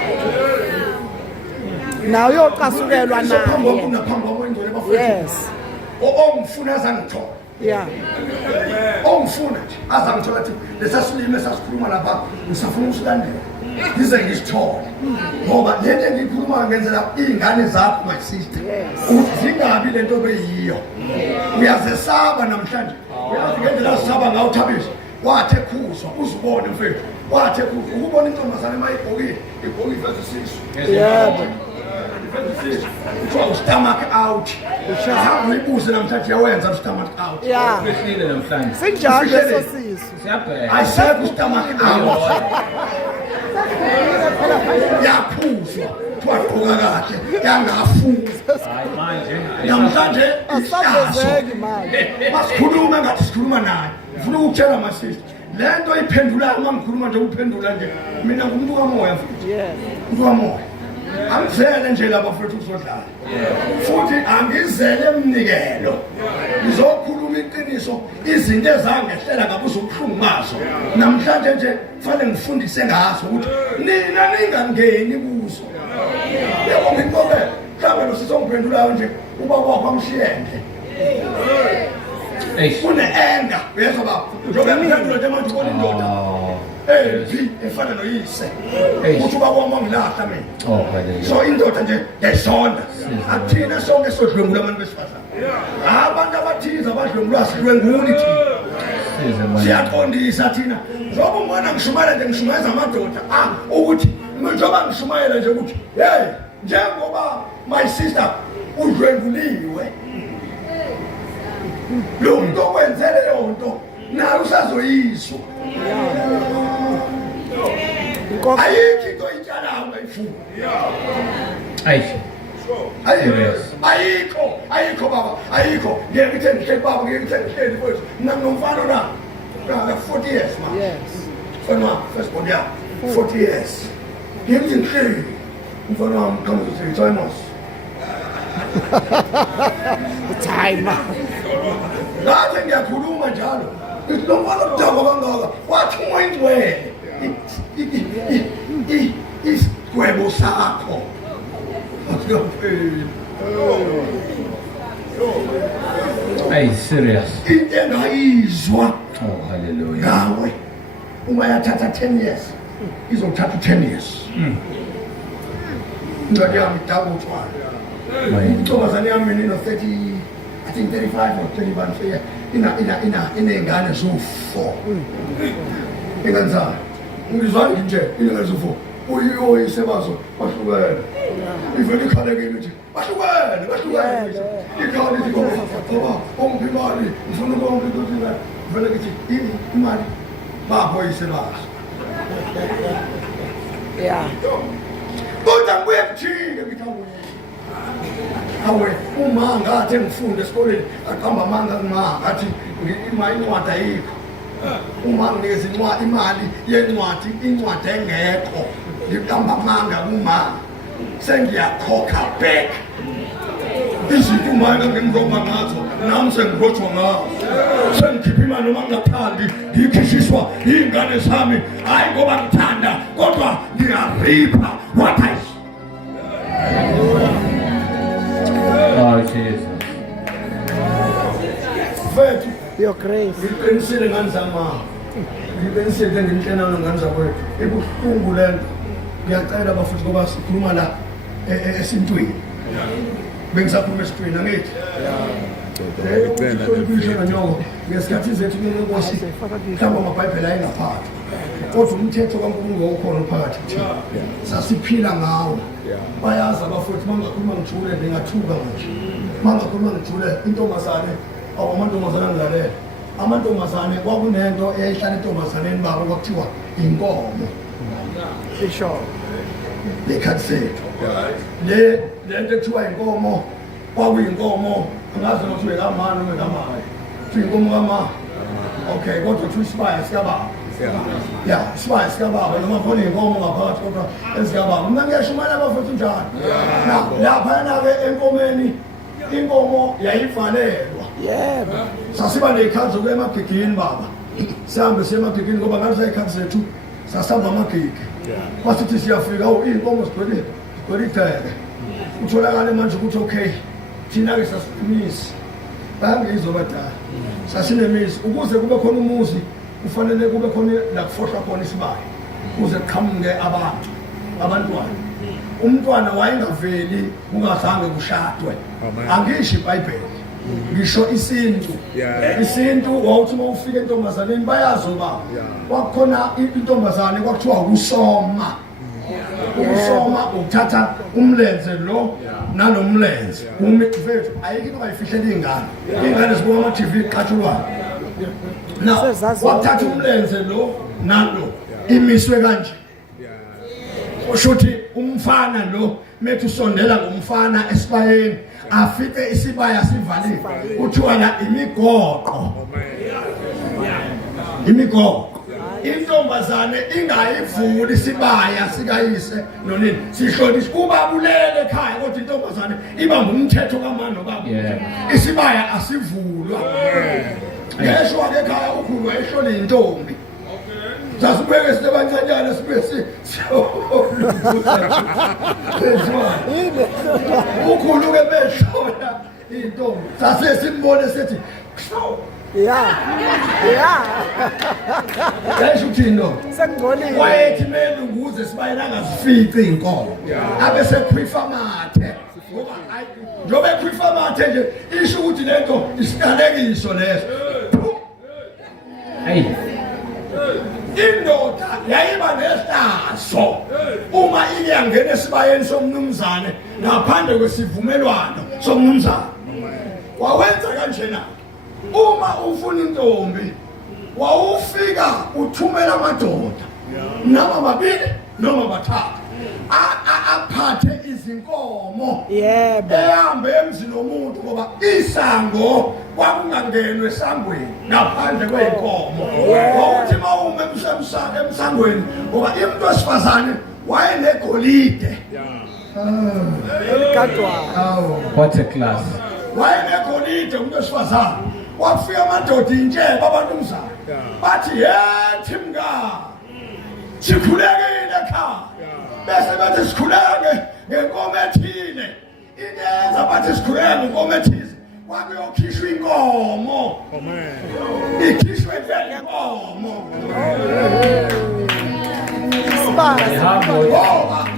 Nawe uyocasukelwa phambi naye. kunaphambi kwengcwele bafethu Yes. ongifuna azangithola Yeah. ongifuna nje azangithola athi lesasilime esasikhuluma lapha ngisafuna ukusilandela ngize ngisithole ngoba lento engiyikhuluma ngenzela iy'ngane zakho my sister ukuthi zingabi lento beyiyo uyazesaba namhlanje uyazi ngendlela azisaba ngawo Thabiso wathi ekhuzwa uzibone mfethu wathi ekhuzwa ukubona intombazane mayigqokile igqoke iveze isisu Yebo. kuthiwa ustomach out hamba uyibuze namhlanje yawenza ustomach out Yeah. Behlile namhlanje. Sinjalo leso sisu. Siyabheka. ayisekho ustomach out yaphuzwa twagqoka kahle yangafuza Hayi manje. namhlanje Asabezeki manje. masikhuluma ngathi sikhuluma naye ngifuna ukutshela masisi le nto iphendulayo uma ngikhuluma nje ukuphendula nje mina ngumuntu kamoya futhi Yes. umuntu kamoya angizele nje lapha futhi uzodlala futhi angizele emnikelo ngizokhuluma iqiniso izinto ezangehlela ngabuza ubuhlungu bazo namhlanje nje kufanele ngifundise ngazo ukuthi nina ningangeni kuzo yebo ngikubona mhlawumbe lo sizongiphendulayo nje uba kwakho amshiyende kune-enga uyezwa baba njengoba emphendula nje manje ubona indoda efana noyise ukuthi uba kwami angilahla mina Oh, hallelujah. so indoda nje yayisonda akuthina sonke sodlwengula abantu besifazane abantu abathize abadlwengulwa sidlwenguli thina Size manje. siyaqondisa thina njengoba umbona ngishumayela nje ngishumayeza amadoda ukuthi njengoba ngishumayela nje ukuthi hey njengoba my sister udlwenguliwe lo muntu okwenze leyo nto naye usazoyiswa ayikho into oyitshalayo ungayifuni Ayi. ayikho baba ayikho ngeke ngithe ngihleli baba ngeke ngithe ngihleli mfowethu mina nginomfana na 40 years ma Yes. mfana wami first born yami 40 years ngeke ngithi ngihleli mfana wami come to say Thomas Time. ngathi ngiyakhuluma njalo lo mfana udaba kangaka wathi ungayingcwele isigwebo sakho Ayi, serious. into engayizwa Oh, hallelujah. ngawe uma yathatha 10 years izothatha 10 years incwadi yami idaba utshwala intombazane yami mina ino-30 I think 35 or 31 so yeah iney'ngane zo-4 ingane zami ngizwani nje iney'ngane zo-4 uyoyisebazo bahlukene ivele ikhalekile nje bahlukene ikhali lithi ngoba ongiphi imali ngifuna konke ukuthi vele kithi imali baphoyise baso Yeah. kodwa ngibuye kuthike ngithi awe uma ngathi ngifunde esikoleni aqamba amanga ngathi incwadi ayikho uma nginikeza imali yencwadi incwadi engekho ngiqamba amanga kuma sengiyakhokha back izinto manje ngimroma ngazo nami sengirotshwa ngazo sengikhipha imali noma ngingathandi ngikhishiswa iy'ngane zami hhayi ngoba ngithanda kodwa ngiyaripha what I Oh Jesus. mfethu Your grace. ngiqinisile ngani zama ngiqinisile ngimtshena ngani zakwethu ibuhlungu lento ngiyacela bafuthi ngoba sikhuluma la esintwini bengisakhuluma esintwini angithi nyoko ngesikhathi zethu ngenkosi mhlawumbe amabhayibheli ayengaphathi kodwa umthetho kaNkulunkulu okhona phakathi thina sasiphila ngawo bayazi abafuthi mangakhuluma ngijule ngingathuka manje mangakhuluma ngijule intombazane amantombazane angilalela amantombazane kwakunento eyayihlala entombazaneni babo kwakuthiwa inkomo Bishop. lekhathi sethu lento ekuthiwa inkomo kwakuyinkomo angazi nokuthi bekamani noma bekamayi kuthiwa inkomo kama okay kodwa kuthiwa isibaya sikababa ya isibaya sikababa noma khona iy'nkomo ngaphakathi kodwa ezikababa mna ngiyashumana abafuthi njalo laphayana-ke enkomeni inkomo yayivalelwa Yebo. sasiba ney'khathi zokuya emagigini baba sihambe siye emagigini ngoba ngathi say'khathi zethu sasihamba amagigi basithi siyafika iy'nkomo zigcwele igceke utholakale manje ukuthi okay thina-ke sasinemizi bayangizwa badala sasinemizi ukuze kube khona umuzi kufanele kube khona la kufohlwa khona isibaya ukuze kuqhamuke abantwana umntwana wayengaveli kungazange kushadwe angisho ibhayibheli ngisho isintu isintu wawuthi uma ufika entombazaneni bayazi ubaba kwakukhona intombazane kwakuthiwa ukusoma ukusoma ukuthatha umlenze lo nanomlenze umfethu ayikho into ongayifihlela iy'ngane zibuka ama-TV iqatshulwayo na wakuthatha umlenze lo nalo imiswe kanje ushuthi umfana lo methi usondela ngomfana esibayeni afike isibaya sivaliwe kuthiwa la imigoqo intombazane ingayivuli isibaya sikayise nonini sihlonishwa kubabulele ekhaya kodwa intombazane iba ngumthetho kamani nobaba isibaya asivulwa ngeshwa-ke ekhaya ukhulu wayeshona intombi sasibeke sisebancanyana sibe ukhulu-ke beshona iy'ntombi sasiye simbone sethi Yeah. yayisho ukuthini lo Sengcolile. wayethi mele ukuze sibayena angazifici iy'nkomo abe sekhwifa amathe ngoba njengoba ekhwifa amathe nje isho ukuthi lento isiqalekiso leso Hey. indoda yayiba nehlazo uma ike yangena esibayeni somnumzane ngaphandle kwesivumelwano somnumzane wawenza kanjena uma ufuna intombi wawufika uthumela amadoda noma babili noma bathathu aphathe izinkomo Yebo. ehambe emzini womuntu ngoba isango kwakungangenwe esangweni ngaphandle kwey'nkomo wawuthi uma ume emsangweni ngoba umuntu wesifazane wayenegolide Elikadwayo. What a class. wayenegolide umuntu wesifazane wafika amadoda intsheba abantumzane bathi yethi mngani sikhulekile ekhaya bese bathi sikhuleke ngenkomo ethile ineza bathi sikhuleke ngenkomo ethize kwakuyokhishwa inkomo ikhishwe vele inkomo ngoba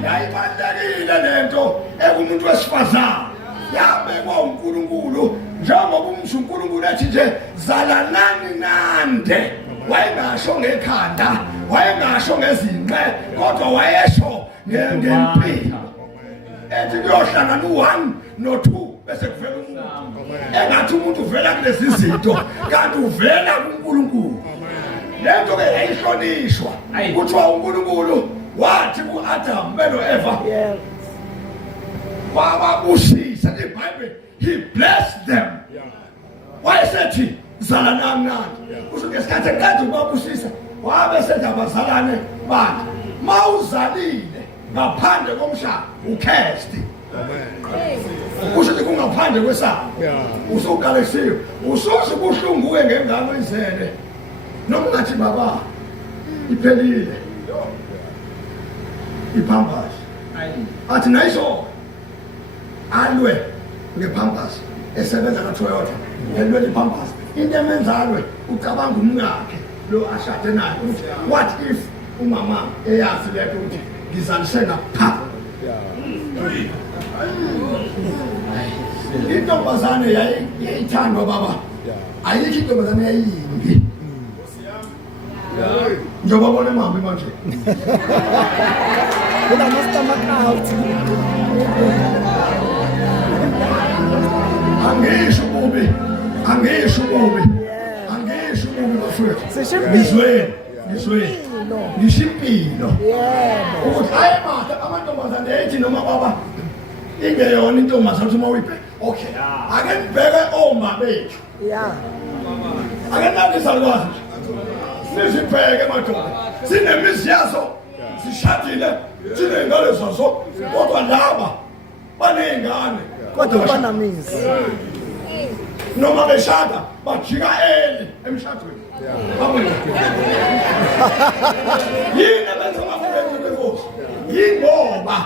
yayibalulekile lento ekumuntu wesifazane yabekwa uNkulunkulu njengoba umsho uNkulunkulu ethi nje zalanani nande wayengasho ngekhanda wayengasho ngezinqe kodwa wayesho ngempilo ethi kuyohlangana u1 no2 bese kuvela umuntu engathi umuntu uvela kulezi zinto kanti uvela kuNkulunkulu. Lento ke yayihlonishwa kuthiwa uNkulunkulu wathi kuAdam noEva wababusisa iBhayibheli, he blessed them. Wayesethi zalana mnandi kusho ngesikhathi eqeda ukubabusisa wabe sethi abazalane bakhe mawuzalile ngaphandle komshado ukhesti. Kusho ukuthi kungaphandle kwesabo usuqalisiwe usuze kuhlunguke ngengane izele noma ngathi baba iphelile iPampers athi nayiso alwe ngePampers esebenza kaToyota elwe iPampers into emenzalwe ucabanga umngakhe lo ashade naye ukuthi what if umama eyazi letho ukuthi ngizalisena pha intombazane yayithandwa baba ayikho intombazane yayimbi njengoba bona mama manje Kuna stomach out. angisho kubi bafowethu ngizweni ngishimpilo ukuthi hayi mama amantombazane ethi noma baba ingeyona intombazane uma uyibheka okay ake nibheke oma bethu ake nabizalwazi sizibheke madoda sinemizi yazo zishadile sinengane zazo kodwa laba banengane Kodwa banamizi. noma beshada bajika eli emshadweni yini benza abafowethu benkosi yingoba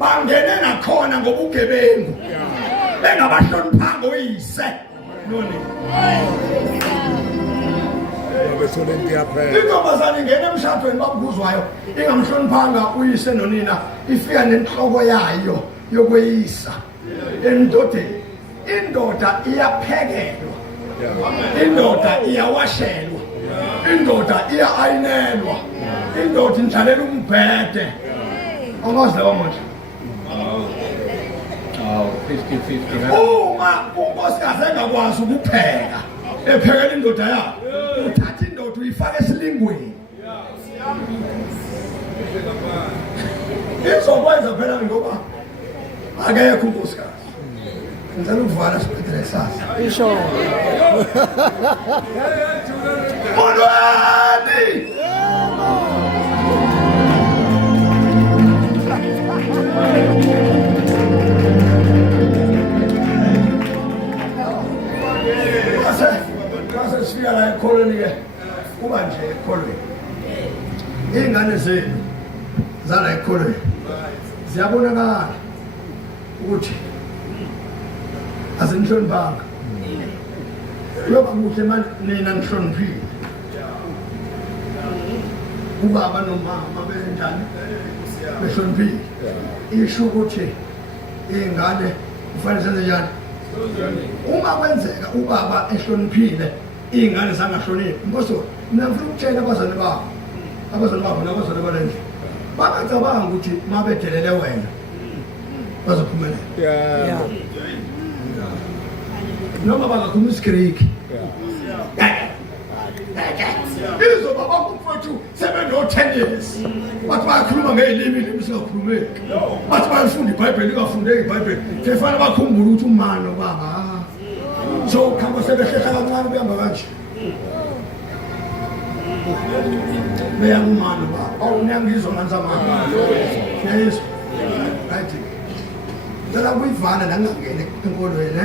bangene nakhona ngobugebengu bengabahloniphanga uyise noni intombazane ingene emshadweni babuzwayo ingamhloniphanga uyise nonina ifika nenhloko yayo yokweyisa endodeni. Indoda iyaphekelwa, indoda iyawashelwa, indoda iya-ayinelwa, indoda indlalela umbhede. Angazi leyo manje. 50-50. Uma unkosikazi engakwazi ukupheka ephekela indoda yakhe uthatha indoda uyifaka esilingweni izokwenza phela ngoba akekho unkosikazi. Ngicela ukuvala sibhedlela kusasa. Isho. Molweni. Kase sifika la ekholweni ke kuba nje ekholweni. Ingane zenu zala ekholweni ziyabonakala ukuthi azinhloniphanga. Lokho kuhle manje nina nihloniphile. Ubaba nomama benjani? Behloniphile. Isho ukuthi ingane kufanele senze njani? Uma kwenzeka ubaba ehloniphile ingane zangahloniphi. Mboso mina ngifuna ukutshela abazali babo. Abazali babo nabazali balendle. Bangacabanga ukuthi mabedelele wena bazophumelela. Yeah. Noma bangakhuluma isiGreek. Izo baba kumfowethu sebeno 10 years. Bathi bayakhuluma ngelimi lisingakhulumeki. Bathi bayafunda iBhayibheli ingafundeki iBhayibheli. Kufanele bakhumbule ukuthi umama nobaba. So khamba sebehlela kancane behamba kanje. Beya umama baba. Awunyangizwa ngizamama. Yes. Right. Dala kuyivana nangangene enkolweni ne.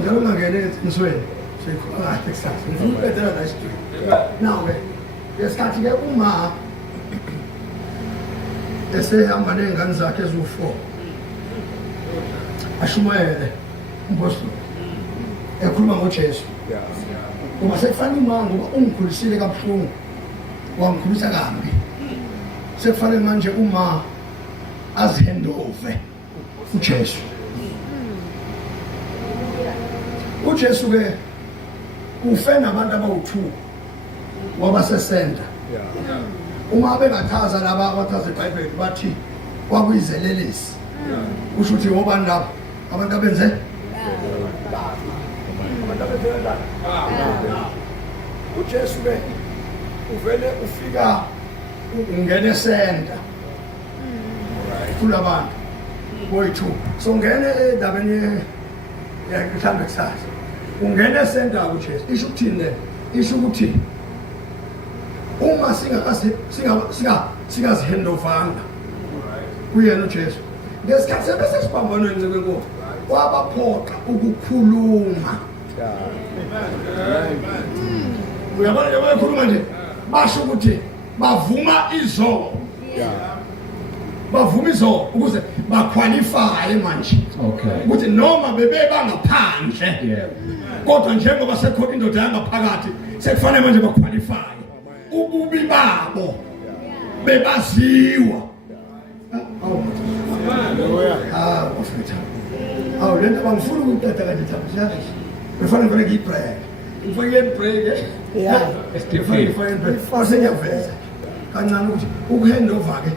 Njalo ngangene ezinsweni. Sekhona Texas. Ngibhedela la street. Now yesikhathi ke uma esehamba nengane zakhe ezu4 ashumayele umpostoli ekhuluma ngoJesu. Uma sekufanele manje ngoba ungikhulisile kabuhlungu wangikhulisa kambi. Sekufanele manje uma azihendove uJesu. uJesu ke ufe nabantu abawu2 wabasesenta. Uma bengathaza laba abathaza iBhayibheli bathi kwakuyizelelisi usho ukuthi ngobani labo abantu abenze abantu abenze kanjani uJesu ke uvele ufika ungene center kulabantu boyithu so ngene endabeni mhlambe kusasa ungene center uJesu isho ukuthini le isho ukuthi uma singazihindovanga kuyena uJesu ngesikhathi sebese sibambanweni kwenkosi wabaphoqa ukukhuluma uyabona nje bayakhuluma nje basho ukuthi bavuma izono bavuma izono ukuze baqualify manje ukuthi noma bebe bangaphandle kodwa njengoba sekhona indoda yangaphakathi sekufanele manje baqualify ububi babo bebaziwa lento bangifuna ukutata kanje thambo befana vele ngiyibreak ngifake ibreak ngiyaveza kancane ukuthi ukuhandover ke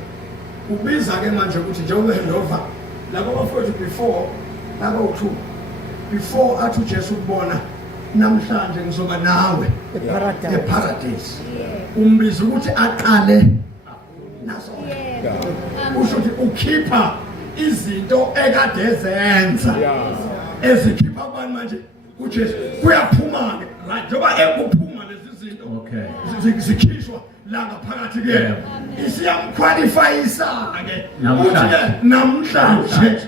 ubiza ke manje ukuthi njengoba handover labo bafowethu before labo u2 before athi uJesu kubona namhlanje ngizoba nawe eparadise umbiza ukuthi aqale naso usho ukuthi ukhipha izinto ekade ezenza ezikhipha abantu manje uJesu kuyaphuma ke right njoba ekuphuma lezi zinto zikhishwa la ngaphakathi ke isiyamqualifyisa ke namhlanje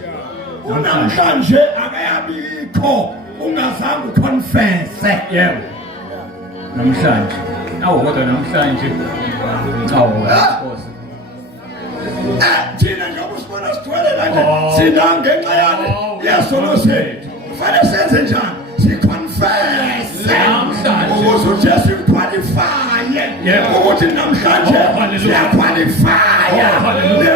unamhlanje akayabikho ungazange uconfesse namhlanje kodwa namhlanje thina njengoba usibona sigcwele kanje sina ngenxa yale yesono sethu kufanele senze njani siconfesse ukuze uJesu uqualifye ukuthi namhlanje siyaqualifya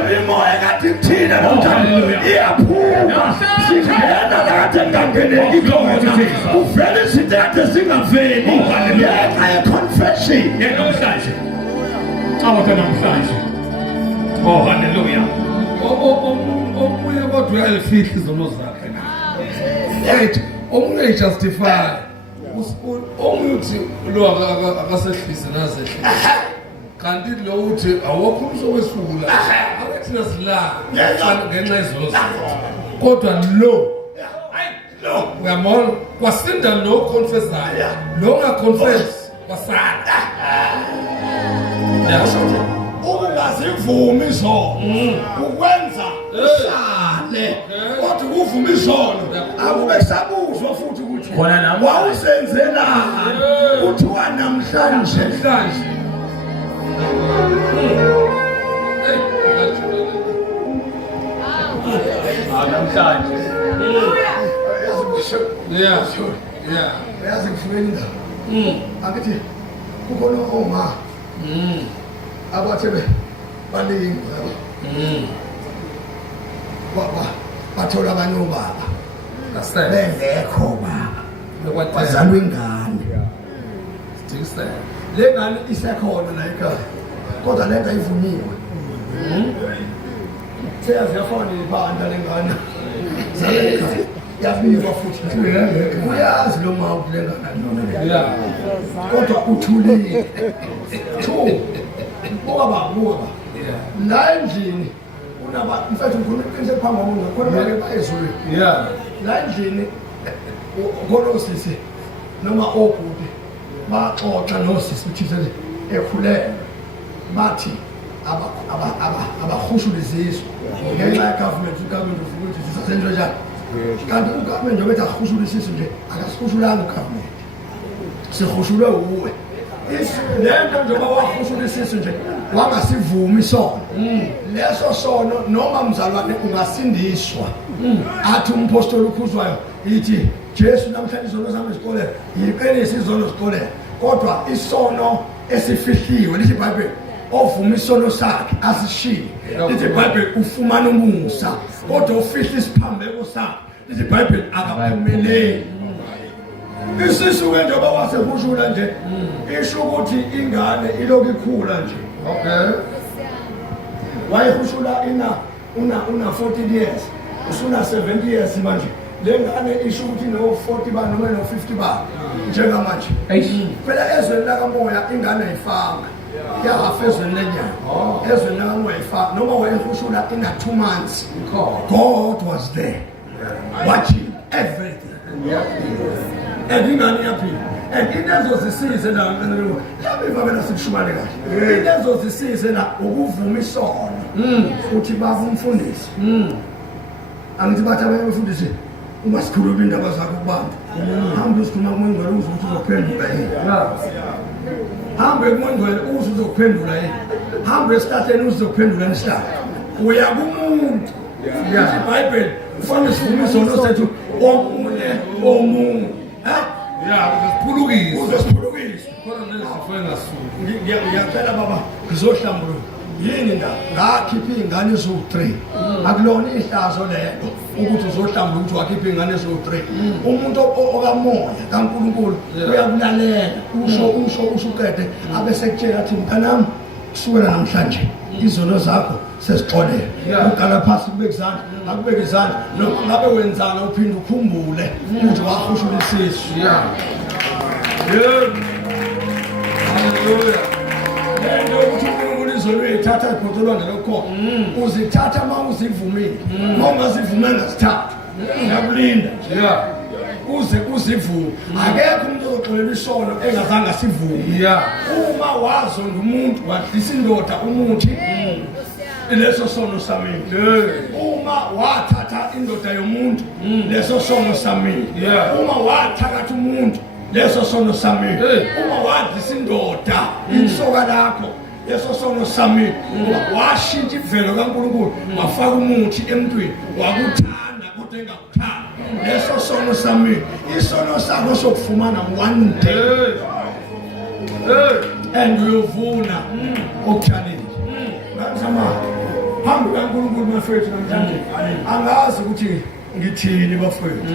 nemimoya kade thina namhlanje iyaphuma singena kade ngangeneki khona uvele izinto kade zingaveli ngenxa yeconfession namhlanje namhlanje hallelujah omunye kodwa uyalifihla izono zakhe right omunye justify omunye uthi lo akasehlise nazehle kanti lo uthi awukho umsokwesuku la akuthina sila ngenxa izono zakhe kodwa lo uyamona kwasinda lo confessayo lo ungaconfess wasala ukungazivumi izono ukwenza uhlale kodwa ukuvuma izono akube sabuzwa futhi ukuthi wawusenzelani kuthiwa namhlanje namhlanje yazi ngifumene akithi kukhona oma abathe baningi bathola abanye obaba bengekho baba bazalwa ingane le ngane isekhona la ekhaya kodwa lento ayivuniwe seyaziyafona ibanda lengane zaleka yabikwa futhi uyazi lo ma ukulengana kodwa uthulile buka la endlini unaba mfethu ngifuna uqiniseke phambi komuntu kodwa ke bayezulu la endlini kolosisi noma obhuti baxoxa nosisi uthise ekhulele bathi abakhushula izizwe ngenxa yegovernment ufuna ukuthi sisenze njani kanti ugovernment njengoba ethi akhushula isizwe nje akasikhushulanga ugovernment sikhushulwe uwe lento njengoba wakhushula isizwe nje wangasivumi isono leso sono noma mzalwane ungasindiswa athi umpostoli ukhuzwayo ithi Jesu namhlanje izono zami esikoleni yiqinisa izono esikoleni kodwa isono esifihliwe lithi iBhayibheli ovuma isono sakhe asishiye lithi iBhayibheli ufumana umusa kodwa ufihla isiphambeko sakhe lithi iBhayibheli akaphumeleli isisu ke njengoba wasehushula nje isho ukuthi ingane ilokhu ikhula nje wayehushula una 14 years usuna 70 years manje le ngane isho ukuthi no 40 ba noma no 50 ba njengamanje phela ezweni lakamoya ingane ayifanga yahafa ezweni lenyama ezweni lakamoya ayifanga noma wayefushula ina 2 months God was there watching everything and ingane yaphila and inezo zisize la mhlawumbe ivamela sikushumane kahle inezo zisize la ukuvuma isono uthi baba umfundisi angithi bathi abafundisi uma sikhuluma indaba zakho kubantu hamba usikhuluma kumngcwele uzwe ukuthi uzophendula yini hambe kumngcwele uzwe uzophendula yini hambe esihlahleni uzophendula nesihlahla uya kumuntu iBhayibheli kufanele sivume isono sethu omunye uzosiphulukisa ngiyacela baba ngizohlambuluka yini ngakhipha iy'ngane eziwu-3 akulona ihlazo lelo ukuthi uzohlambuluka ukuthi wakhipha iy'ngane eziwu-3 umuntu okamoya kaNkulunkulu uyakulalela usho uqede abesekutshela athi mntanami kusukela namhlanje izono zakho sesixolele uqala phasi kubeka izandla akubeka izandla noma ngabe wenzana uphinde ukhumbule ukuthi wahushula isisu haleluya lento ukuthi uNkulunkulu izolo uyithatha iphotholwa ngelokho uzithatha uma uzivumile uma ungazivumanga zithatha ngiyakulinda uze uzivume akekho umuntu ozoxolela isono engazange sivume uma wazonda umuntu wadlisa indoda umuthi leso sono samile uma wathatha indoda yomuntu leso sono samile uma wathakatha umuntu leso sono samile uma wadlisa indoda insoka lakho leso sono samile washintsha ivelo kaNkulunkulu wafaka umuthi emntwini wakuthanda kodwa engakuthanda leso sono samile isono sakho sokufumana one day and uyovuna okutshalile ngizama hambe kaNkulunkulu bafethu namhlanje angazi ukuthi ngithini bafethu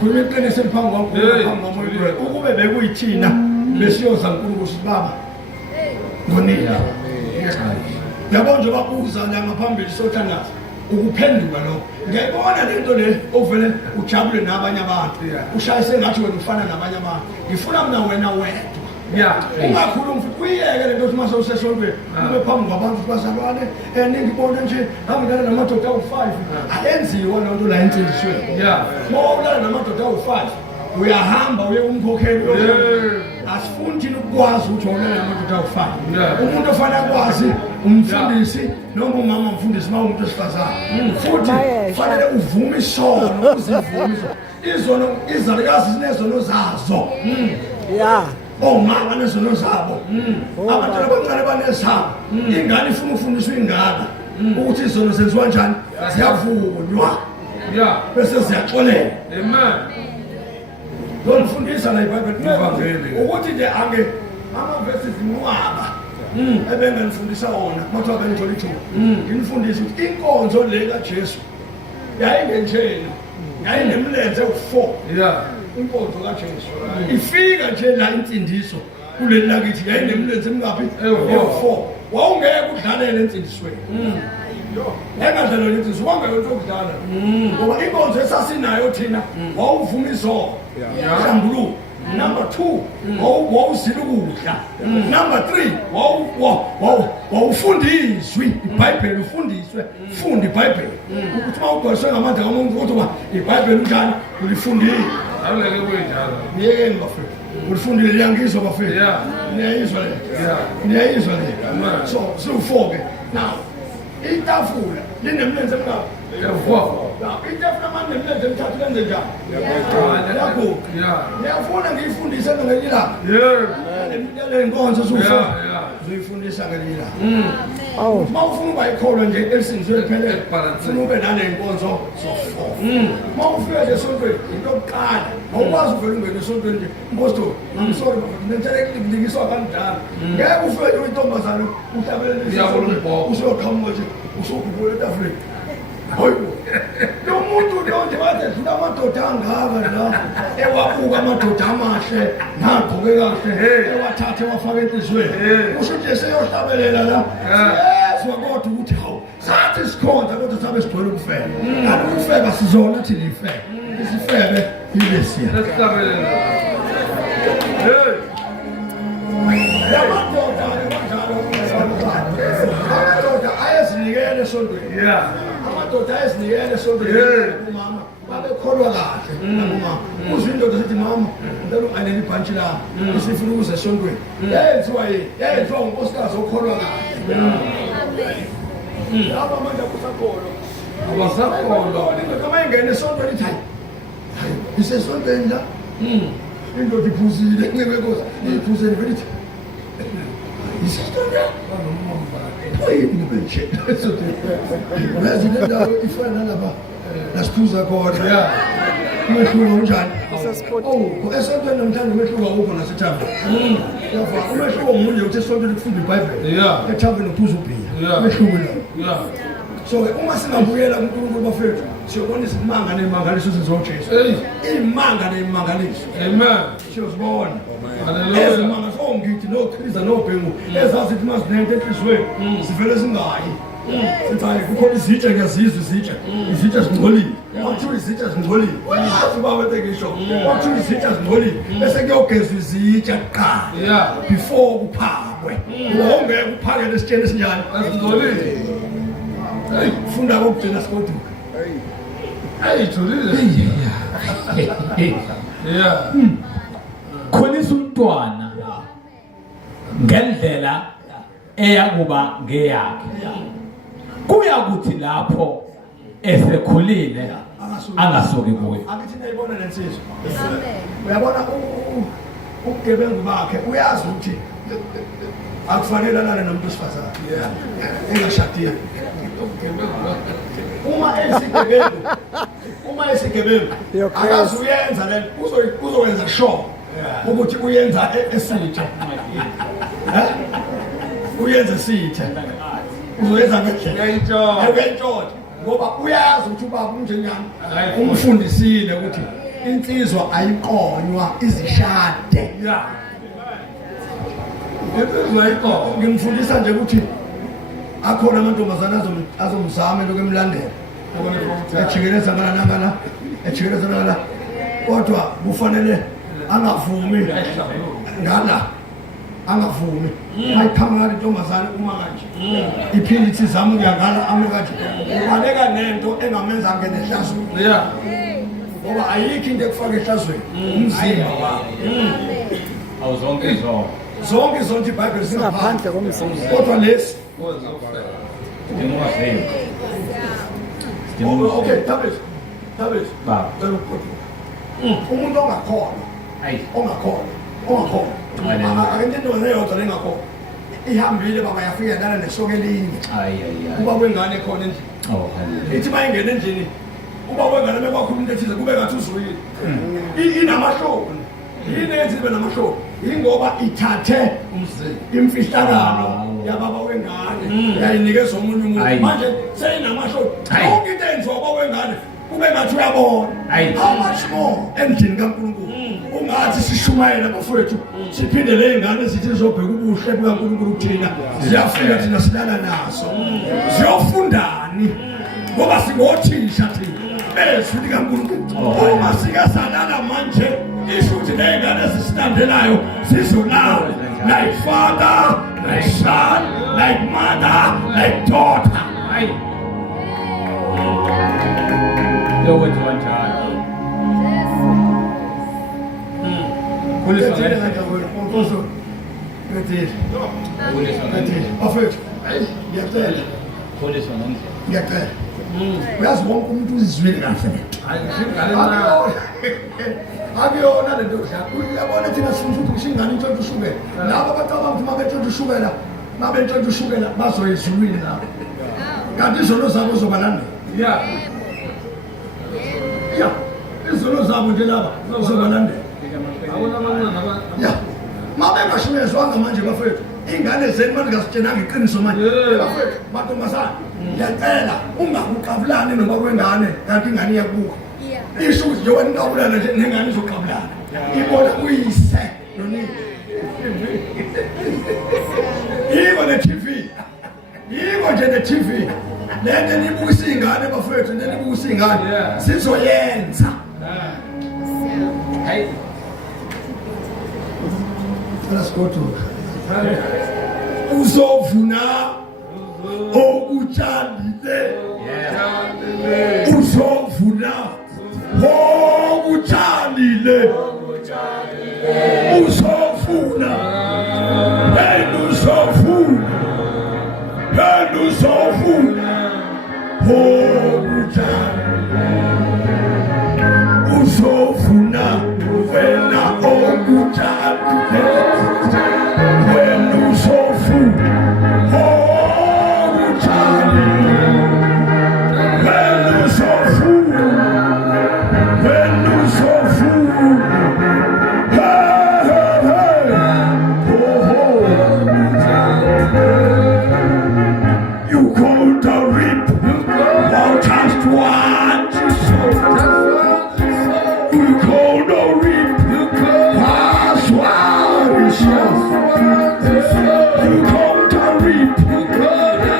khuluma iqiniso phambi kwaNkulunkulu ukube bekuyithina besiyoza uNkulunkulu sithi baba ngonile yabona njengoba uza ngaphambili sothandaza ukuphendula lo ngiyayibona lento le ovele ujabule nabanye abantu ushayise ngathi wena ufana nabanye abantu ngifuna mina wena wedwa ungakhulumi futhi kuyiyeke lento ukuthi mase usesontweni ube phambi kwabantu bazalwane ningibone nje angidala namadoda awu-5 ayenziwa lento la ensindisweni uma ulala namadoda awu-5 uyahamba uye kumkhokheli asifuni thina ukukwazi ukuthi wawulala namadoda awu-5 umuntu ofana akwazi umfundisi noma umama umfundisi uma umuntu esifazane futhi fanele uvume isono uzivume izono izalukazi zinezono zazo omama nezono zabo abantwana abancane banezabo ingane ifuna ukufundiswa ingane ukuthi izono zenziwa njani ziyavunywa bese ziyaxolela ngifundisa la iBhayibheli ukuthi nje ange amavesi zinqwaba ebenganifundisa wona mathi abengithola ithuba nginifundisa ukuthi inkonzo le kaJesu yayingenjena yayinemlenze u4 inkonzo kaJesu ifika nje la insindiso kuleli lakithi yayinemlenze emingaphi u4 wawungeke udlalele insindisweni engadlalele insindisweni wangeke ukudlala ngoba inkonzo esasinayo thina wawuvuma izolo hlambuluka number 2 wawuzila ukudla number 3 wawufundiswe iBhayibheli ufundiswe funda iBhayibheli ukuthi uma ugcwaliswe ngamandla kamuntu ukuthi iBhayibheli njani ulifundile awuleke kwenjalo yeke bafethu ulifundile liyangizwa bafethu niyayizwa le niyayizwa le so siwu4 ke now itafula linemlenze emngaphi itafula manje nemlenze emithathu lenze njani yakho ngiyafuna ngiyifundise ngelinye ilanga le nkonzo uzoyifundisa ngelinye ilanga uma ufuna uba yikholwa nje elisindiswe liphelele ufuna ube nale nkonzo zo4 uma ufika nje esontweni into yokuqala awukwazi uvele ungene esontweni nje mpostoli sorry nenteleklikiswa kanjalo ngeke ufike nje intombazane uhlabelele usoqhamuka nje usogubula etafuleni hayibo lo muntu lo nje wathi dlula amadoda angaka la ewabuka amadoda amahle nagqoke kahle ewathathe wafaka enhlizweni usho nje seyohlabelela la siyezwa kodwa ukuthi hawu sathi sikhonza kodwa sabe sigcwele ukufeba kanti ukufeba sizona thina ifebe isifebe yilesiya amadoda ayazinikele esontweni amadoda ayazinikele esontweni umama babekholwa kahle umama uzwe indoda sithi mama ngicela unganeli ibhantshi lami isifuna ukuze esontweni yenziwa ngunkosikazi okholwa kahle laba manje abasakholwa noma ingene esontweni ithi hayi isesontweni la indoda iphuzile ncebekoza iphuzile belithi isistonya ayini benche uyazi le ndawo ifana nalapha lasithuza khona umehluko unjani esontweni namhlanje umehluko awukho nasethamba yafa umehluko ngomunye uthi esontweni kufunda iBhayibheli ethambeni uphuza ubhiya umehluko la so uma singabuyela kuNkulunkulu bafethu siyobona isimanga nemangaliso sezoJesu imanga nemangaliso amen siyozibona haleluya izimanga songithi noChristu nobhengu ezazi ukuthi mazinento enhlizweni sivele singayi sithi kukhona izitsha ngiyazizwa izitsha zingcolile wakuthiwa izitsha zingcolile wazi uba wethe ngisho wakuthiwa izitsha zingcolile bese kuyogezwa izitsha kuqala before kuphakwe ungeke uphakele esitsheni esinjani ezingcolile funda kokugcina sikoduka ayijulile khonisa umntwana ngendlela eyakuba ngeyakhe kuya kuthi lapho esekhulile angasoki kuyo akithi nayibona lensizwa uyabona ubugebengu bakhe uyazi ukuthi akufanelana nomuntu osifazana engashadile uma esigebengu akazi uyenza lento uzokwenza sure ukuthi uyenza esitsha uyenza esitsha uzoyenza ngentshontsho ngoba uyazi ukuthi ubaba unjengani umfundisile ukuthi insizwa ayiqonywa izishade ngimfundisa nje ukuthi akhona amantombazana azomzama lokumlandela ejikeleza ngala kodwa kufanele angavumi ngala angavumi ayiphamela intombazana uma kanje iphinde ithi zama ngiyangala amekanje ubaleka nento engamenza ngene ehlazweni ngoba ayikho into ekufaka ehlazweni umzimba wakho zonke zonke iBhayibheli Singaphandle komzimba. kodwa lesi okay tabes Baba. umuntu ongakholwa akento neyodwa lengakholwa ihambile baba yafika lana nesoko elinye kuba kwengane khona endlini ithi bayingena endlini kuba kwengane bekwakhuluma into ethize kube ngathi uzwile inamahloni yini ezibe namahloni ingoba ithathe imfihlakalo yababa wengane yayinikeza omunye umuntu manje seyinamahloni yonke into enziwa baba wengane kube ngathi uyabona how much more endlini kaNkulunkulu ungathi sishumayela bafowethu siphinde lezingane zithi zobheka ubuhle bukaNkulunkulu kuthina ziyafika thina silala naso ziyofundani ngoba singothisha thina bezwi likaNkulunkulu uma sikasalala manje isho ukuthi lezingane ezisilandelayo sizolala like father like son like mother like daughter ngiyacela uyazi wonke umuntu uzizwile kahle akuyona lento uyabona thina sifuna ukuthi kushingane intshontsho ushukela labo bacabanga ukuthi mabentshontsho ushukela bazoyezulwini nabo kanti izono zabo zobalandela izono zabo nje laba zobalandela mabengashimezwanga manje bafethu ingane zenu mandingasitshenanga iqiniso manje bafethu mantombazana ngiyacela ungakuqabulani noma kwengane kanti ingane iyakubuka isho ukuthi nje wena uqabulana nje nengane izoqabulana ibona kuyise nonini yiko ne-TV yiko nje ne-TV bafethu nenibusa ingane Yeah. sizoyenza. Hey. Let's go to uzovuna okutshalile. Uzovuna okutshalile. Uzovuna uzovuna uzovuna okutshalile. Uzovuna wena okutshalile. Wena uzovuna okutshalile. Wena uzovuna. Wena uzovuna. Hey, hey, hey. You go to reap not just what you sow. You go to reap that's what you sow. You go to reap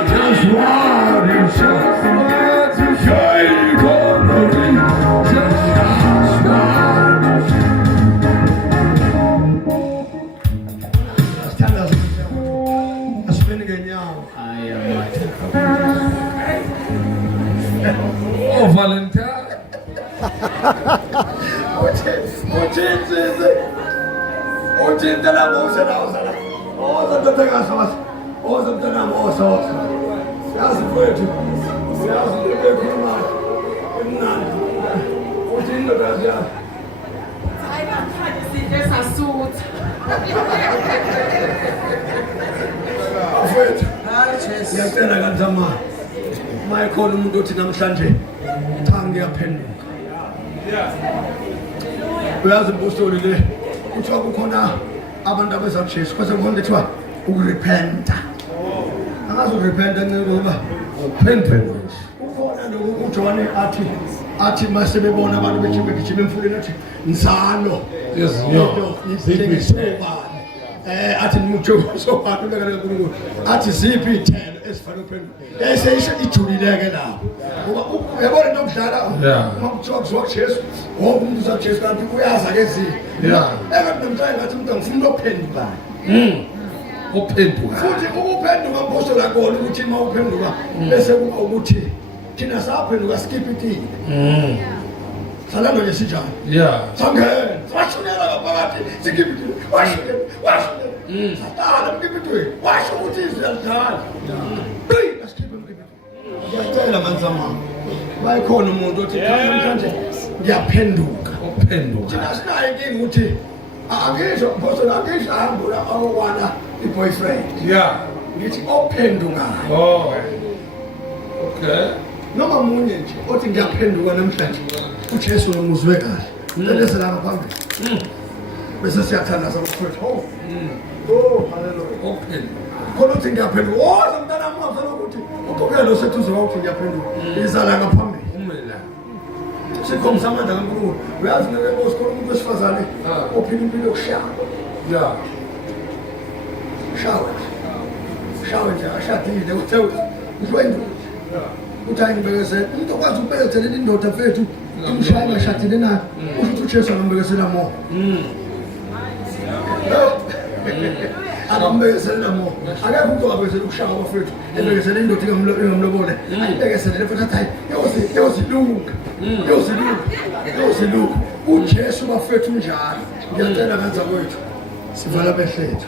just what you sow. Yeah, you go to reap just what you sow. Asithandaze asibene ngenyawo. Oh, Valentine. Uthinte la mose la usala. Ozododa ngasosa. Ozomntana ngososa. Yazi mfowethu. Uyazi into ekhuluma emnandi. Uthi indoda yazi. Mfowethu. Ngiyacela kanzama. Mayikhona umuntu othi namhlanje cha ngiyaphenduka. Uyazi impostoli le kuthiwa kukhona abantu abeza Jesu kwase kukhona kuthiwa ukurepenta. Angazi ukurepenta ngoba uphenduka. Ukhona lokho uJohn athi mase bebona abantu begijima emfuleni athi nzalo. Yes, Athi mucho sobani bekale kuNkulunkulu athi ziphi ithelo esifanele uphenduka. Eseyisho ijulileke lapho. Ngoba yabona into okudlala makuthiwa kuzwa Jesu wonke umuntu uza Jesu kanti uyaza ke zi. Ekathi namhlanje ngathi umuntu angifuna ukuphenduka. Uphenduka. Futhi ukuphenduka mpostoli akona ukuthi uma uphenduka bese kuba ukuthi thina saphenduka skip ithini. Salano nje sijana. Yeah. Sangena. Washunela ngaphakathi sikiphi. Washunela. Satana mkiphi. Washo ukuthi iziyadala. Hey, asikiphi mkiphi. Ngiyacela manzama. Bayikhona umuntu othi namhlanje ngiyaphenduka. Uphenduka. Thina sinayo inkinga ukuthi angisho mpostoli angisho hamba la awukwana i-boyfriend. Yeah. Ngithi ophenduka. Oh. Okay. Noma munye nje othi ngiyaphenduka namhlanje. uJesu nomuzwe kahle. Lelese la ngaphambili. Bese siyathandaza bafowethu. Oh. Hallelujah. Okay. Khona uthi ngiyaphenduka. Woza mntana wami ungafuna ukuthi uqhubeke lo sethuzo wakho ngiyaphenduka. Izala ngaphambili. Umela. Sikhombisa amandla kaNkulunkulu. Uyazi ngeke bosikhona umuntu wesifazane ophila impilo yokushaya. Yeah. Shawe nje ashadile uthe uhlwendu. Uthi ayibekeze umuntu okwazi ukubekezela indoda mfethu umshaya ngashadile naye uthi uJesu angambekezela mo. Angambekezela mo. Akekho umuntu ongabezela ukushaya abafethu ebekezela indoda ingamlobole. Ayibekezele futhi athi yozilunga. uJesu bafethu njalo. Ngiyacela kanza kwethu sivala behlethu.